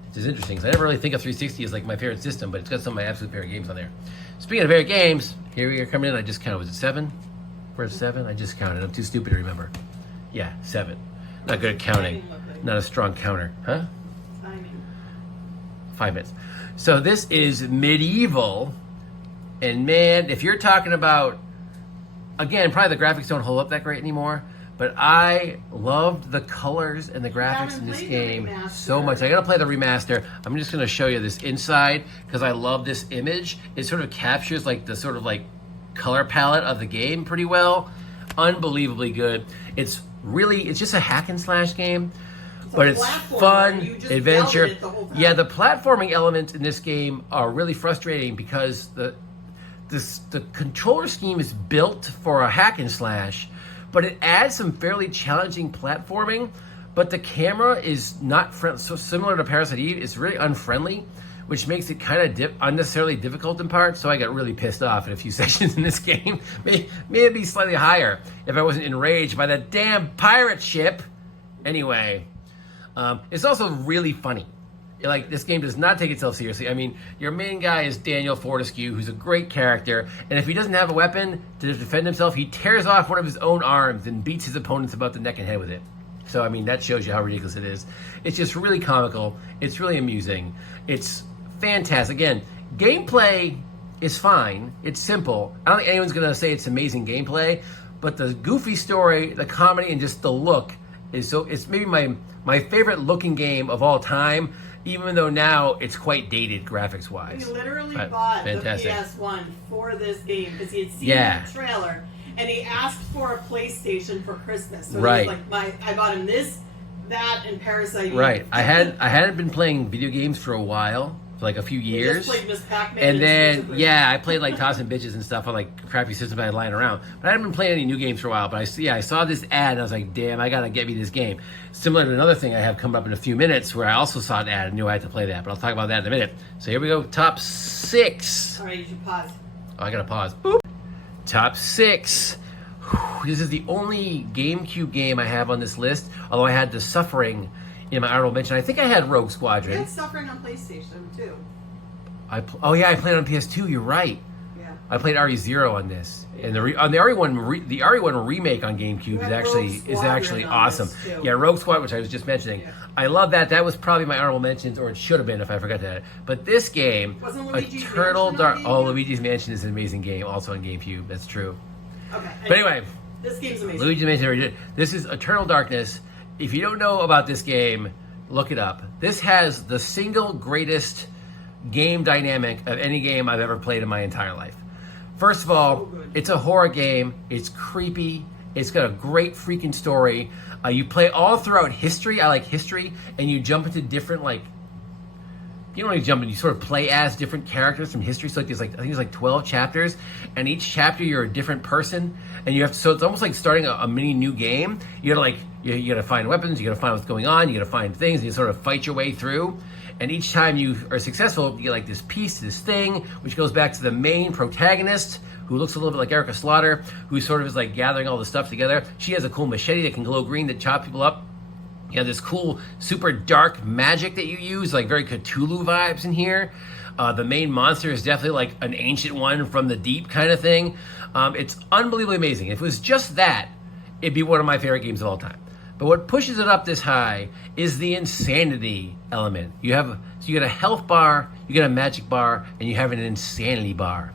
which is interesting because I never really think of 360 as like my favorite system, but it's got some of my absolute favorite games on there. Speaking of favorite games, here we are coming in. I just counted. Was it 7? Where's 7? I just counted. I'm too stupid to remember. Yeah, 7. Not good at counting. Not a strong counter. Huh? Timing. 5 minutes. So this is Medieval, and man, if you're talking about, again, probably the graphics don't hold up that great anymore, but I loved the colors and the graphics in this game so much. I gotta play the remaster. I'm just gonna show you this inside because I love this image. It sort of captures like the sort of like color palette of the game pretty well. Unbelievably good. It's just a hack and slash game. But it's fun, adventure. Yeah, the platforming elements in this game are really frustrating because the controller scheme is built for a hack and slash, but it adds some fairly challenging platforming. But the camera is not so similar to Parasite Eve. It's really unfriendly, which makes it kind of unnecessarily difficult in parts. So I got really pissed off in a few sections in this game. Maybe slightly higher if I wasn't enraged by that damn pirate ship. Anyway. It's also really funny. Like, this game does not take itself seriously. I mean, your main guy is Daniel Fortescue, who's a great character, and if he doesn't have a weapon to defend himself, he tears off one of his own arms and beats his opponents about the neck and head with it. So, I mean, that shows you how ridiculous it is. It's just really comical. It's really amusing. It's fantastic. Again, gameplay is fine. It's simple. I don't think anyone's going to say it's amazing gameplay, but the goofy story, the comedy, and just the look is so... It's maybe my favorite looking game of all time, even though now it's quite dated graphics-wise. He literally bought fantastic. The PS1 for this game because he had seen the trailer, and he asked for a PlayStation for Christmas. So he was like, I bought him this, that, and Parasite. Right. I hadn't been playing video games for a while. For like a few years. You just played Miss Pac-Man. And then, I played like Toss and Bitches and stuff on like crappy systems I had lying around. But I hadn't been playing any new games for a while. But I saw this ad and I was like, damn, I gotta get me this game. Similar to another thing I have coming up in a few minutes where I also saw an ad and knew I had to play that. But I'll talk about that in a minute. So here we go, top 6. All right, you should pause. Oh, I gotta pause. Boop. Top 6. This is the only GameCube game I have on this list, although I had The Suffering in my honorable mention. I think I had Rogue Squadron. You had Suffering on PlayStation too. I played on PS2. You're right. Yeah. I played RE0 on this, and the RE1 remake on GameCube is actually awesome. Yeah, Rogue Squad, which I was just mentioning. Yeah. I love that. That was probably my honorable mentions, or it should have been if I forgot that. But this game, Eternal Dark. Oh, Luigi's Mansion is an amazing game, also on GameCube. That's true. Okay. But anyway, this game's amazing. Luigi's Mansion. This is Eternal Darkness. If you don't know about this game, look it up. This has the single greatest game dynamic of any game I've ever played in my entire life. First of all, it's a horror game. It's creepy. It's got a great freaking story. You play all throughout history. I like history, and you jump into different you don't really jump in. You sort of play as different characters from history. So there's I think there's 12 chapters, and each chapter you're a different person, and you have to. So it's almost like starting a mini new game. You gotta you gotta find weapons. You gotta find what's going on. You gotta find things, and you sort of fight your way through. And each time you are successful, you get this piece, this thing, which goes back to the main protagonist, who looks a little bit like Erica Slaughter, who sort of is gathering all the stuff together. She has a cool machete that can glow green that chops people up. You have this cool, super dark magic that you use, very Cthulhu vibes in here. The main monster is definitely an ancient one from the deep kind of thing. It's unbelievably amazing. If it was just that, it'd be one of my favorite games of all time. But what pushes it up this high is the insanity element. You get a health bar, you get a magic bar, and you have an insanity bar.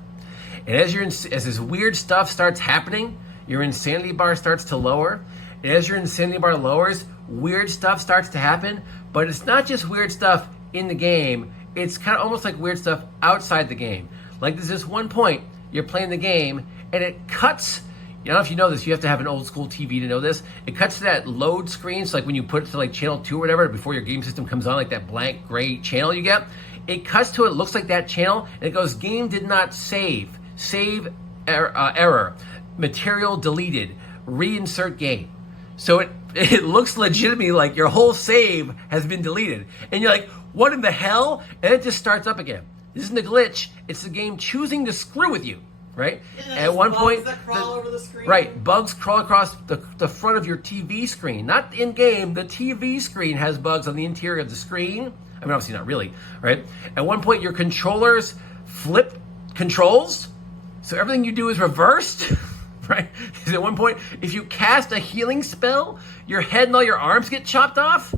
And as this weird stuff starts happening, your insanity bar starts to lower. And as your insanity bar lowers, weird stuff starts to happen. But it's not just weird stuff in the game. It's kind of almost like weird stuff outside the game. There's this one point, you're playing the game, and it cuts. I don't know if you know this, you have to have an old school TV to know this. It cuts to that load screen, so when you put it to channel 2 or whatever, before your game system comes on, that blank gray channel you get, it cuts to it, looks like that channel, and it goes, game did not save. Save error. Material deleted. Reinsert game. So it looks legitimately like your whole save has been deleted. And you're like, what in the hell? And it just starts up again. This isn't a glitch. It's the game choosing to screw with you. Right? At one point, that crawl over the screen. Right, bugs crawl across the front of your TV screen. Not in game. The TV screen has bugs on the interior of the screen. I mean, obviously not really, right? At one point, your controllers flip controls, so everything you do is reversed. Right? Because at one point, if you cast a healing spell, your head and all your arms get chopped off.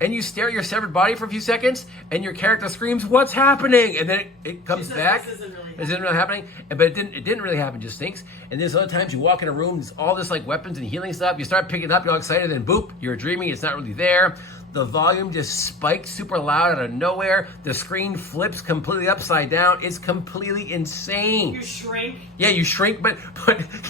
And you stare at your severed body for a few seconds, and your character screams, "What's happening?" And then it comes back. This isn't really happening. But it didn't really happen. Just stinks. And there's other times you walk in a room, there's all this weapons and healing stuff. You start picking it up, you're all excited, and boop, you're dreaming. It's not really there. The volume just spikes super loud out of nowhere. The screen flips completely upside down. It's completely insane. You shrink. Yeah, you shrink, but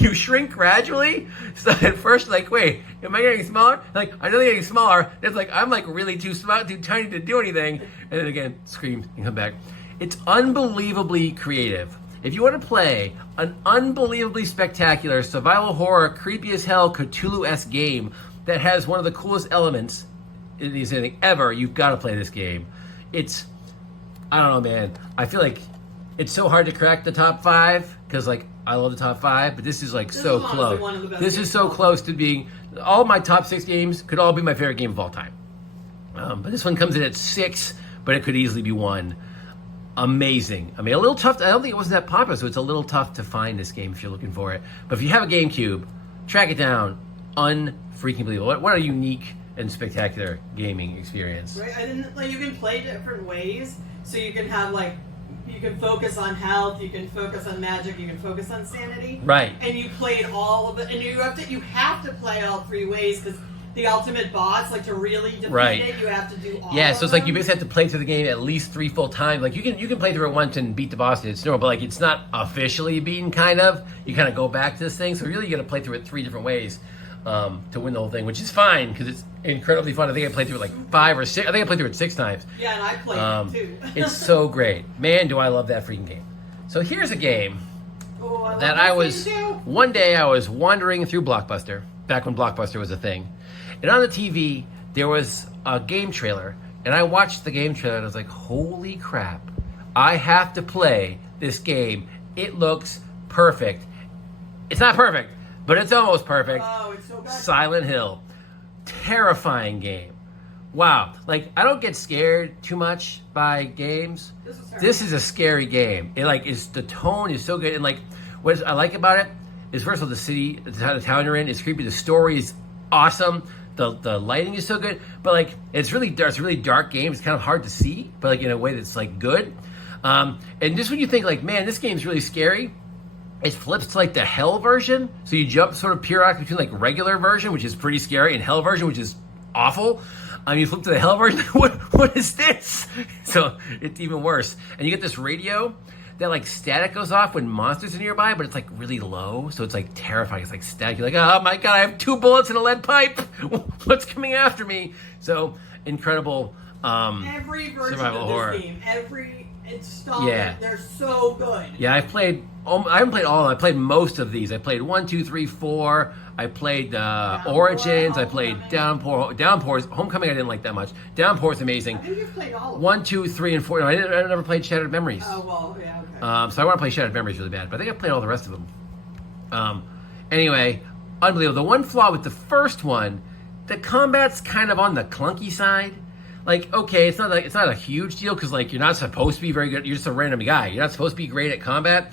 you shrink gradually. So at first, wait, am I getting smaller? I know they're getting smaller. It's I'm really too small, too tiny to do anything. And then again, scream and come back. It's unbelievably creative. If you want to play an unbelievably spectacular survival horror, creepy as hell, Cthulhu-esque game that has one of the coolest elements in anything ever, you've got to play this game. It's, I don't know, man. I feel like it's so hard to crack the top 5 because I love the top 5, but this is so close. This is so close to being, all my top 6 games could all be my favorite game of all time. But this one comes in at 6, but it could easily be 1. Amazing. I mean, a little tough. I don't think it was that popular, so it's a little tough to find this game if you're looking for it. But if you have a GameCube, track it down. Unfreaking believable. What a unique and spectacular gaming experience. Right, and you can play different ways. So you can have you can focus on health, you can focus on magic, you can focus on sanity. Right. And you played all of it, and you have to play all 3 ways because the ultimate boss, to really defeat it, you have to do all. Yeah, so it's them. you basically have to play through the game at least 3 full times. You can play through it once and beat the boss. It's normal, but it's not officially beaten. Kind of. You kind of go back to this thing. So really, you got to play through it 3 different ways to win the whole thing, which is fine because it's incredibly fun. I think I played through it 5 or 6. I think I played through it 6 times. Yeah, and I played it too. It's so great, man. Do I love that freaking game? So here's a game that one day I was wandering through Blockbuster back when Blockbuster was a thing. And on the TV, there was a game trailer. And I watched the game trailer and I was like, holy crap. I have to play this game. It looks perfect. It's not perfect, but it's almost perfect. Oh, it's so good. Silent Hill. Terrifying game. Wow. I don't get scared too much by games. This is a scary game. The tone is so good. And what I like about it is, first of all, the town you're in is creepy. The story is awesome. The lighting is so good, but it's really dark. It's a really dark game. It's kind of hard to see, but in a way that's good. And just when you think man, this game's really scary, it flips to the hell version. So you jump sort of periodically between regular version, which is pretty scary, and hell version, which is awful. You flip to the hell version. What is this? So it's even worse. And you get this radio that like static goes off when monsters are nearby, but it's like really low, so it's like terrifying. It's like static. You're like, oh my god, I have 2 bullets and a lead pipe. What's coming after me? So incredible. Every version survival of this horror. game, every installment, they're so good. Yeah, I haven't played all. I played most of these. I played 1, 2, 3, 4. I played Origins. I played Downpour. Downpour's Homecoming. I didn't like that much. Downpour's amazing. I think you've played all of them. 1, 2, 3, and 4. No, I never played Shattered Memories. Oh well, yeah, okay. So I want to play Shattered Memories really bad, but I think I played all the rest of them. Anyway, unbelievable. The one flaw with the first one, the combat's kind of on the clunky side. Like, okay, it's not a huge deal because like you're not supposed to be very good. You're just a random guy. You're not supposed to be great at combat.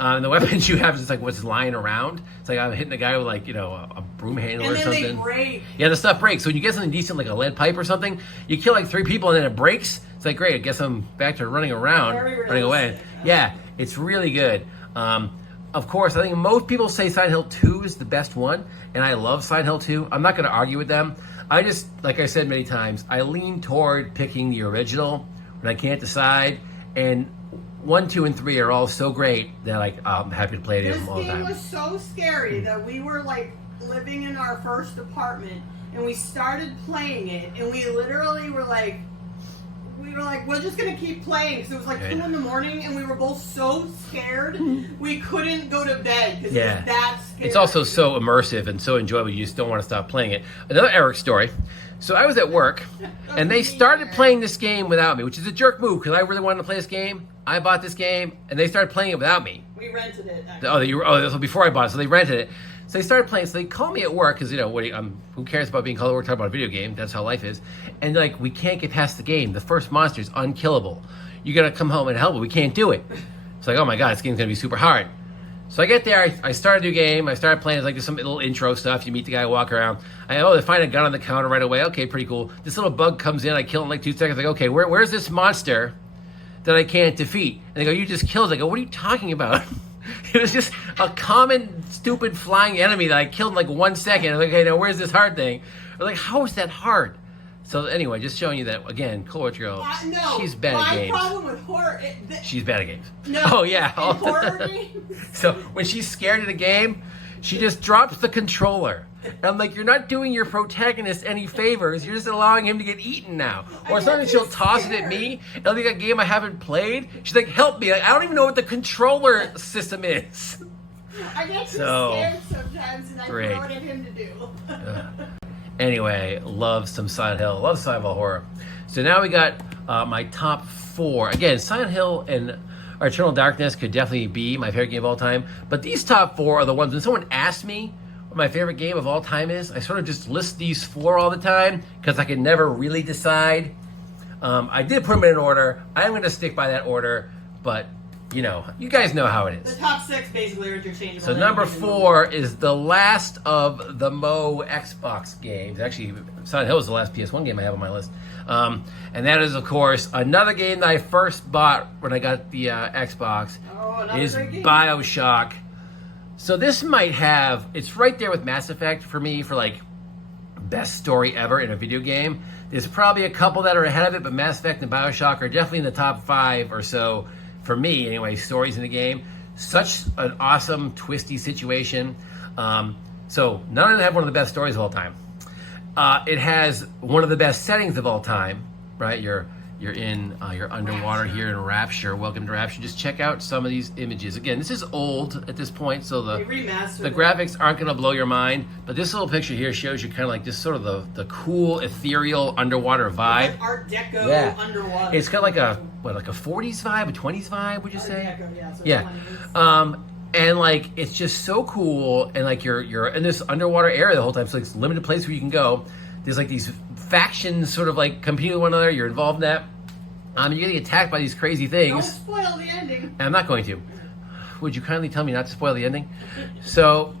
And the weapons you have is just like what's lying around. It's like I'm hitting a guy with like a broom handle or something. And then they break. Yeah, the stuff breaks. So when you get something decent like a lead pipe or something, you kill like 3 people and then it breaks. It's like great. I guess I'm back to running around, running away. Yeah, it's really good. Of course, I think most people say Silent Hill 2 is the best one, and I love Silent Hill 2. I'm not going to argue with them. I just, like I said many times, I lean toward picking the original when I can't decide. And 1, 2, and 3 are all so great that like I'm happy to play them all the time. This game was so scary that we were like living in our first apartment, and we started playing it, and we literally were like, we're just gonna keep playing because it was like 2 in the morning, and we were both so scared we couldn't go to bed because it was that scary. It's also so immersive and so enjoyable. You just don't want to stop playing it. Another Eric story. So I was at work, and they started playing this game without me, which is a jerk move because I really wanted to play this game. I bought this game, and they started playing it without me. We rented it. This was before I bought it, so they rented it. So they started playing. So they called me at work because who cares about being called at work talking about a video game? That's how life is. And like, we can't get past the game. The first monster is unkillable. You gotta come home and help, but we can't do it. It's like, oh my god, this game's gonna be super hard. So I get there, I start a new game, I start playing, like, there's some little intro stuff, you meet the guy, walk around. They find a gun on the counter right away, okay, pretty cool. This little bug comes in, I kill it in like 2 seconds, like, okay, where's this monster that I can't defeat? And they go, you just killed it. I go, what are you talking about? It was just a common, stupid flying enemy that I killed in like 1 second. I was like, okay, now where's this hard thing? I was like, how is that hard? So anyway, just showing you that, again, Coleridge Girl, she's bad at games. My problem with horror... She's bad at games. No. Oh, yeah. In horror games? So when she's scared in a game, she just drops the controller. And I'm like, you're not doing your protagonist any favors. You're just allowing him to get eaten now. Or sometimes she'll toss it at me. It'll be a game I haven't played. She's like, help me. Like, I don't even know what the controller system is. I get too scared sometimes, and I throw it at him to do. Anyway, love some Silent Hill. Love survival horror. So now we got my top 4. Again, Silent Hill and Eternal Darkness could definitely be my favorite game of all time. But these top 4 are the ones, when someone asks me what my favorite game of all time is, I sort of just list these 4 all the time because I can never really decide. I did put them in an order. I'm going to stick by that order, but you guys know how it is. The top 6 basically are interchangeable. So number 4 is the last of the Mo Xbox games. Actually, Silent Hill was the last PS1 game I have on my list. And that is, of course, another game that I first bought when I got the Xbox. Is BioShock. So this might have, it's right there with Mass Effect for me for like best story ever in a video game. There's probably a couple that are ahead of it, but Mass Effect and BioShock are definitely in the top 5 or so. For me, anyway, stories in the game. Such an awesome, twisty situation. So, none of them have one of the best stories of all time. It has one of the best settings of all time, right? You're You're underwater here in Rapture. Welcome to Rapture. Just check out some of these images. Again, this is old at this point, so the graphics aren't going to blow your mind. But this little picture here shows you kind of like this sort of the cool, ethereal underwater vibe. Like Art Deco underwater. It's got like a 40s vibe, a 20s vibe, would you say? Art Deco, yeah. So yeah. And like it's just so cool, and like you're in this underwater area the whole time. So it's a limited place where you can go. There's like these factions sort of like competing with one another. You're involved in that. You're getting attacked by these crazy things. Don't spoil the ending. And I'm not going to. Would you kindly tell me not to spoil the ending? So,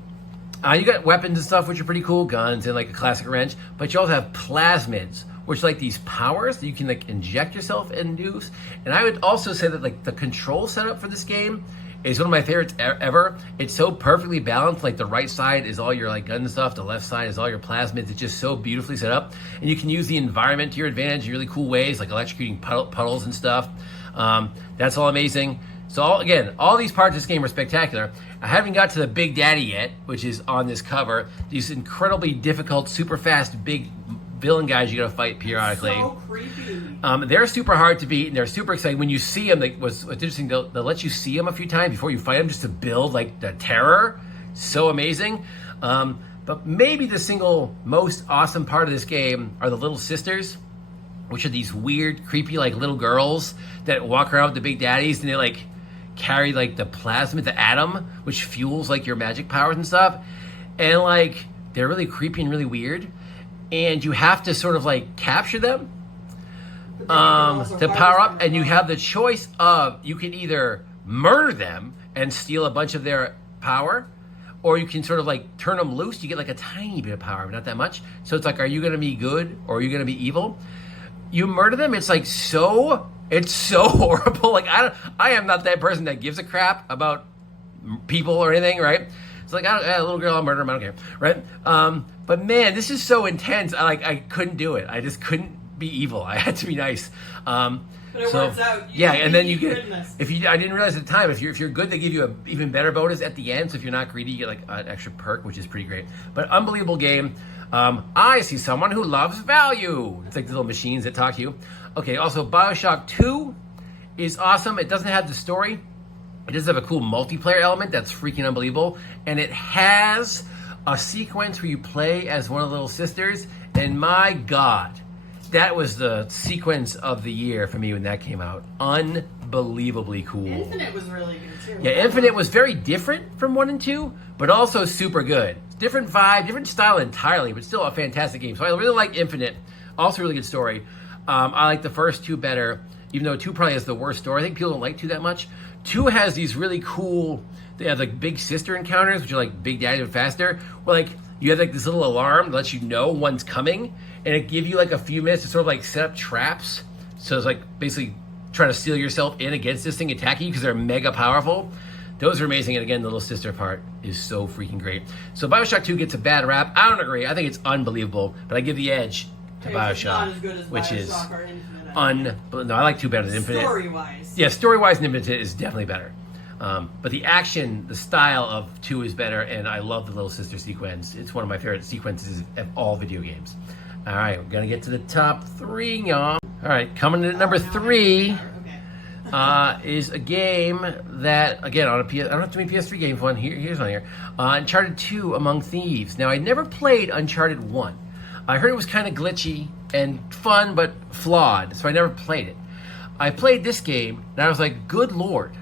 you got weapons and stuff, which are pretty cool. Guns and like a classic wrench. But you also have plasmids, which are like these powers that you can like inject yourself and use. And I would also say that like the control setup for this game is one of my favorites ever. It's so perfectly balanced. Like the right side is all your like gun stuff. The left side is all your plasmids. It's just so beautifully set up. And you can use the environment to your advantage in really cool ways, like electrocuting puddles and stuff. That's all amazing. So all these parts of this game are spectacular. I haven't got to the Big Daddy yet, which is on this cover. These incredibly difficult, super fast, big villain guys you gotta fight periodically. So creepy. They're super hard to beat, and they're super exciting. When you see them, what's interesting, they'll let you see them a few times before you fight them, just to build like the terror. So amazing. But maybe the single most awesome part of this game are the little sisters, which are these weird, creepy, like little girls that walk around with the Big Daddies, and they like carry like the plasma, the atom, which fuels like your magic powers and stuff. And like they're really creepy and really weird. And you have to sort of like capture them to power up, and you have the choice of, you can either murder them and steal a bunch of their power, or you can sort of like turn them loose. You get like a tiny bit of power, but not that much. So it's like, are you going to be good or are you going to be evil? You murder them, it's like it's so horrible. Like I am not that person that gives a crap about people or anything, right? It's like, a little girl, I'll murder him, I don't care, right? But man, this is so intense. I couldn't do it. I just couldn't be evil. I had to be nice. But it works out. And then you get, I didn't realize at the time, if you're good, they give you an even better bonus at the end. So if you're not greedy, you get like an extra perk, which is pretty great. But unbelievable game. I see someone who loves value. It's like the little machines that talk to you. Okay, also BioShock 2 is awesome. It doesn't have the story. It does have a cool multiplayer element that's freaking unbelievable. And it has a sequence where you play as one of the little sisters. And my God, that was the sequence of the year for me when that came out. Unbelievably cool. Infinite was really good too. Yeah, Infinite was very different from 1 and 2, but also super good. Different vibe, different style entirely, but still a fantastic game. So I really like Infinite. Also really good story. I like the first 2 better, even though 2 probably has the worst story. I think people don't like 2 that much. 2 has these really cool, they have like big sister encounters, which are like Big Daddy but faster, where like you have like this little alarm that lets you know one's coming, and it gives you like a few minutes to sort of like set up traps. So it's like basically trying to seal yourself in against this thing attacking you because they're mega powerful. Those are amazing. And again, the little sister part is so freaking great. So BioShock 2 gets a bad rap. I don't agree. I think it's unbelievable, but I give the edge to BioShock, not as good as which BioShock is or Infinite. No, I like 2 better than Infinite. Story-wise. Yeah, story-wise, Infinite is definitely better. But the action, the style of 2 is better, and I love the little sister sequence. It's one of my favorite sequences of all video games. All right, we're going to get to the top 3, y'all. All right, coming in at number 3 is a game that, again, on a PS, I don't have too many PS3 games. Here's one here. Uncharted 2 Among Thieves. Now, I never played Uncharted 1. I heard it was kind of glitchy and fun, but flawed, so I never played it. I played this game, and I was like, good Lord.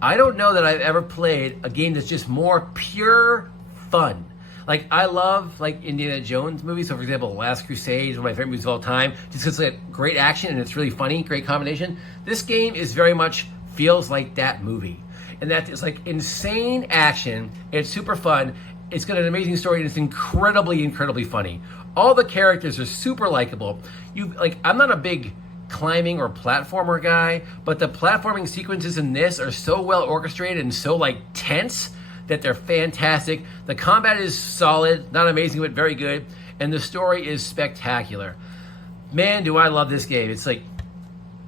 I don't know that I've ever played a game that's just more pure fun. Like, I love, like, Indiana Jones movies. So, for example, Last Crusade is one of my favorite movies of all time. Just because it's like great action and it's really funny, great combination. This game is very much feels like that movie. And that is like insane action. It's super fun. It's got an amazing story and it's incredibly, incredibly funny. All the characters are super likable. I'm not a big climbing or platformer guy, but the platforming sequences in this are so well orchestrated and so like tense that they're fantastic. The combat is solid, not amazing, but very good. And the story is spectacular. Man, do I love this game. It's like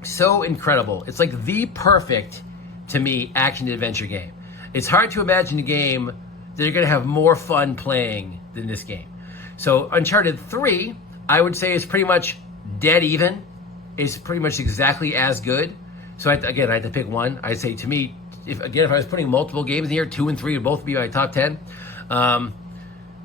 so incredible. It's like the perfect, to me, action-adventure game. It's hard to imagine a game that you're going to have more fun playing than this game. So Uncharted 3, I would say, is pretty much dead even. It's pretty much exactly as good. So I had to pick one. I'd say, to me, if I was putting multiple games in here, 2 and 3 would both be my top 10.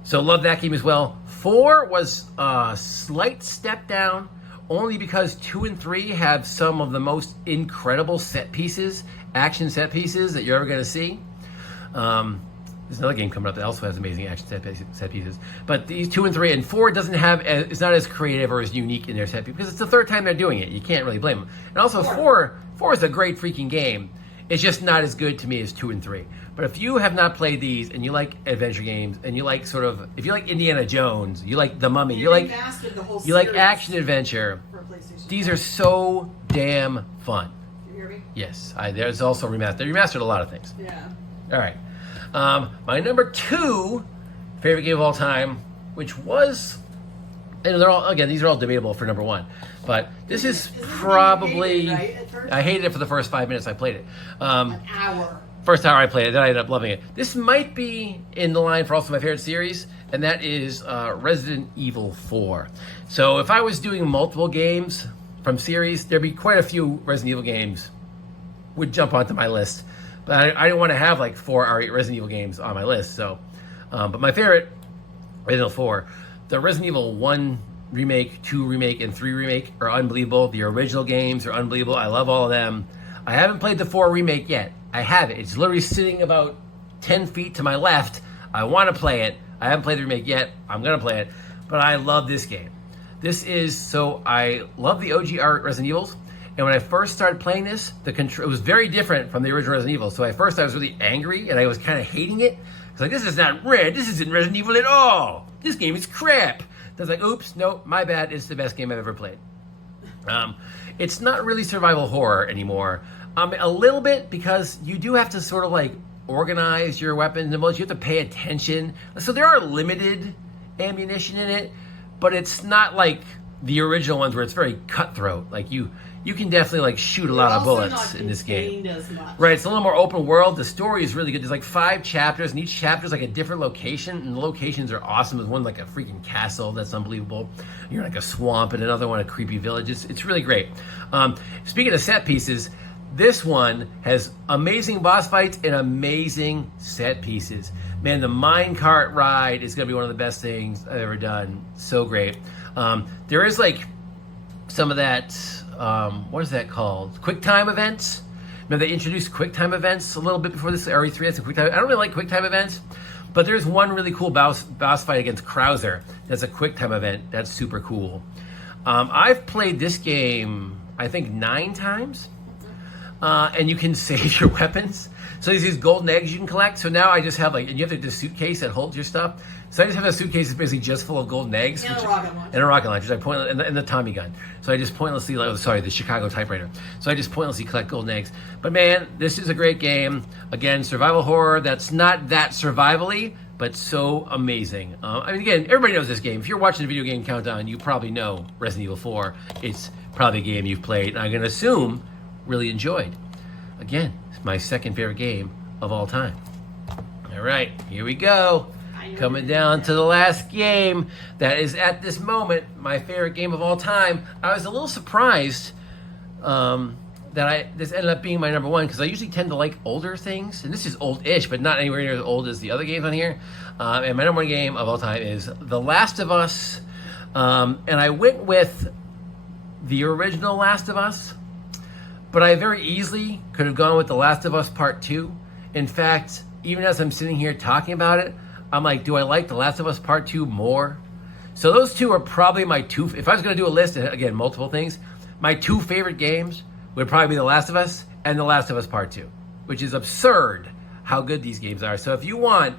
So love that game as well. 4 was a slight step down, only because 2 and 3 have some of the most incredible set pieces, action set pieces that you're ever going to see. There's another game coming up that also has amazing action set pieces. But these 2 and 3 and 4 it's not as creative or as unique in their set pieces because it's the third time they're doing it. You can't really blame them. And also 4 is a great freaking game. It's just not as good to me as 2 and 3. But if you have not played these and you like adventure games and you like if you like Indiana Jones, you like The Mummy, you like action adventure, these are so damn fun. Can you hear me? Yes, there's also remastered. They remastered a lot of things. Yeah. All right. My number 2 favorite game of all time, which was and these are all debatable for number one, but this is Isn't it probably, you hated, right, at first? I hated it for the first 5 minutes I played it. An hour. First hour I played it, then I ended up loving it. This might be in the line for also my favorite series, and that is Resident Evil 4. So if I was doing multiple games from series, there'd be quite a few Resident Evil games would jump onto my list. But I didn't want to have like 4 or 8 Resident Evil games on my list. So, but my favorite, Resident Evil 4, the Resident Evil 1 remake, 2 remake, and 3 remake are unbelievable. The original games are unbelievable. I love all of them. I haven't played the 4 remake yet. I have it. It's literally sitting about 10 feet to my left. I want to play it. I haven't played the remake yet. I'm going to play it. But I love this game. I love the OG art Resident Evils. And when I first started playing this, it was very different from the original Resident Evil. So at first I was really angry and I was kind of hating it. I was like, this is not red. This isn't Resident Evil at all. This game is crap. I was like, oops, no, my bad. It's the best game I've ever played. It's not really survival horror anymore. A little bit, because you do have to sort of like organize your weapons and bullets. You have to pay attention. So there are limited ammunition in it, but it's not like the original ones where it's very cutthroat. Like you can definitely like shoot a lot of bullets in this game. Right, it's a little more open world. The story is really good. There's like 5 chapters, and each chapter is like a different location, and the locations are awesome. There's one like a freaking castle that's unbelievable. You're like a swamp, and another one a creepy village. It's really great. Speaking of set pieces, this one has amazing boss fights and amazing set pieces. Man, the minecart ride is going to be one of the best things I've ever done. So great. There is like some of that, what is that called? QuickTime events. Remember they introduced QuickTime events a little bit before this RE3 has some QuickTime. I don't really like QuickTime events, but there's one really cool boss fight against Krauser. That's a QuickTime event. That's super cool. I've played this game, I think 9 times. And you can save your weapons. So there's these golden eggs you can collect. So now I just have and you have this suitcase that holds your stuff. So I just have a suitcase that's basically just full of golden eggs. And a rocket launcher. And a rocket launcher. And the Tommy gun. So I just pointlessly, the Chicago typewriter. So I just pointlessly collect golden eggs. But man, this is a great game. Again, survival horror that's not that survival-y, but so amazing. Again, everybody knows this game. If you're watching the Video Game Countdown, you probably know Resident Evil 4. It's probably a game you've played, and I'm going to assume really enjoyed. Again, it's my second favorite game of all time. All right, here we go. Coming down to the last game that is at this moment my favorite game of all time. I was a little surprised that this ended up being my number one, because I usually tend to like older things, and this is old-ish, but not anywhere near as old as the other games on here. And my number one game of all time is The Last of Us, and I went with the original Last of Us. But I very easily could have gone with The Last of Us Part 2. In fact, even as I'm sitting here talking about it, I'm like, do I like The Last of Us Part 2 more? So those two are probably my 2, if I was going to do a list, again, multiple things, my 2 favorite games would probably be The Last of Us and The Last of Us Part 2, which is absurd how good these games are. So if you want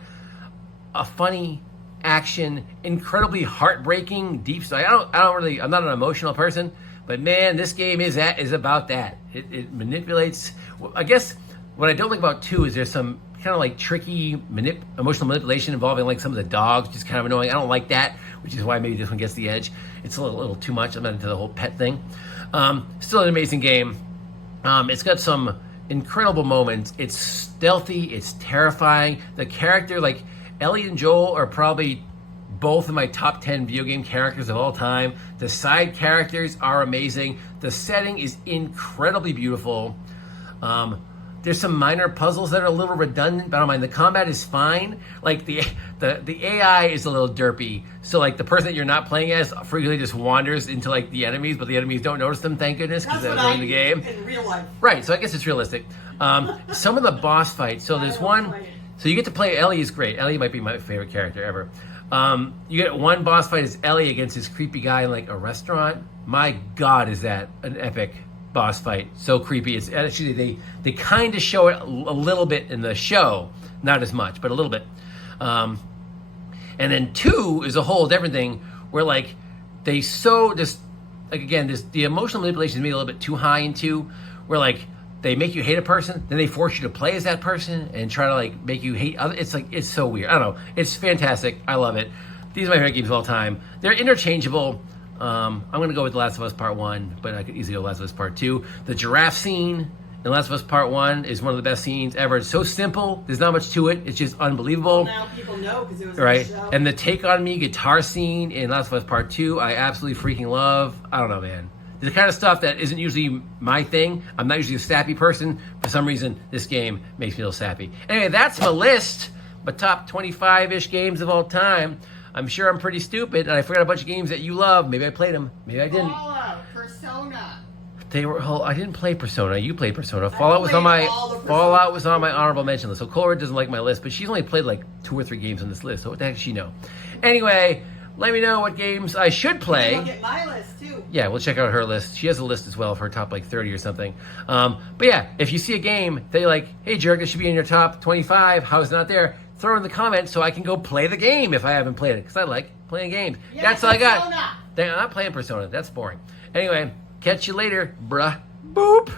a funny, action, incredibly heartbreaking, deep story, I'm not an emotional person, but man, this game is about that. It manipulates. I guess what I don't like about 2 is there's some kind of like tricky emotional manipulation involving like some of the dogs, which is kind of annoying. I don't like that, which is why maybe this one gets the edge. It's a little too much. I'm not into the whole pet thing. Still an amazing game. It's got some incredible moments. It's stealthy. It's terrifying. The character, like Ellie and Joel, are probably both of my top 10 video game characters of all time. The side characters are amazing. The setting is incredibly beautiful. There's some minor puzzles that are a little redundant, but I don't mind. The combat is fine. Like the AI is a little derpy. So like the person that you're not playing as frequently just wanders into like the enemies, but the enemies don't notice them, thank goodness, because they're playing the game. In real life. Right, so I guess it's realistic. Some of the boss fights. So there's one. So you get to play Ellie is great. Ellie might be my favorite character ever. You get one boss fight is Ellie against this creepy guy in like a restaurant. My God, is that an epic boss fight? So creepy. It's actually they kind of show it a little bit in the show, not as much, but a little bit. And then 2 is a whole different thing where like they the emotional manipulation is made a little bit too high in 2, where like they make you hate a person, then they force you to play as that person and try to like make you hate other. It's so weird. I don't know. It's fantastic. I love it. These are my favorite games of all time. They're interchangeable. I'm going to go with The Last of Us Part 1, but I could easily go Last of Us Part 2. The giraffe scene in The Last of Us Part 1 is one of the best scenes ever. It's so simple. There's not much to it. It's just unbelievable. Well, now people know because it was right. a show. And the Take On Me guitar scene in Last of Us Part 2, I absolutely freaking love. I don't know, man. The kind of stuff that isn't usually my thing. I'm not usually a sappy person. For some reason, this game makes me feel sappy. Anyway, that's my list. My top 25-ish games of all time. I'm sure I'm pretty stupid, and I forgot a bunch of games that you love. Maybe I played them. Maybe I didn't. Fallout, Persona. They were. I didn't play Persona. You played Persona. Fallout was on my honorable mention list. So Coleridge doesn't like my list, but she's only played like 2 or 3 games on this list. So what the heck does she know? Anyway, let me know what games I should play. Look at my list too. Yeah, we'll check out her list. She has a list as well of her top like 30 or something. But yeah, if you see a game that you're like, hey jerk, this should be in your top 25. How is it not there? Throw it in the comments so I can go play the game if I haven't played it, because I like playing games. Yeah, that's all I got. Persona. I'm not playing Persona. That's boring. Anyway, catch you later, bruh. Boop.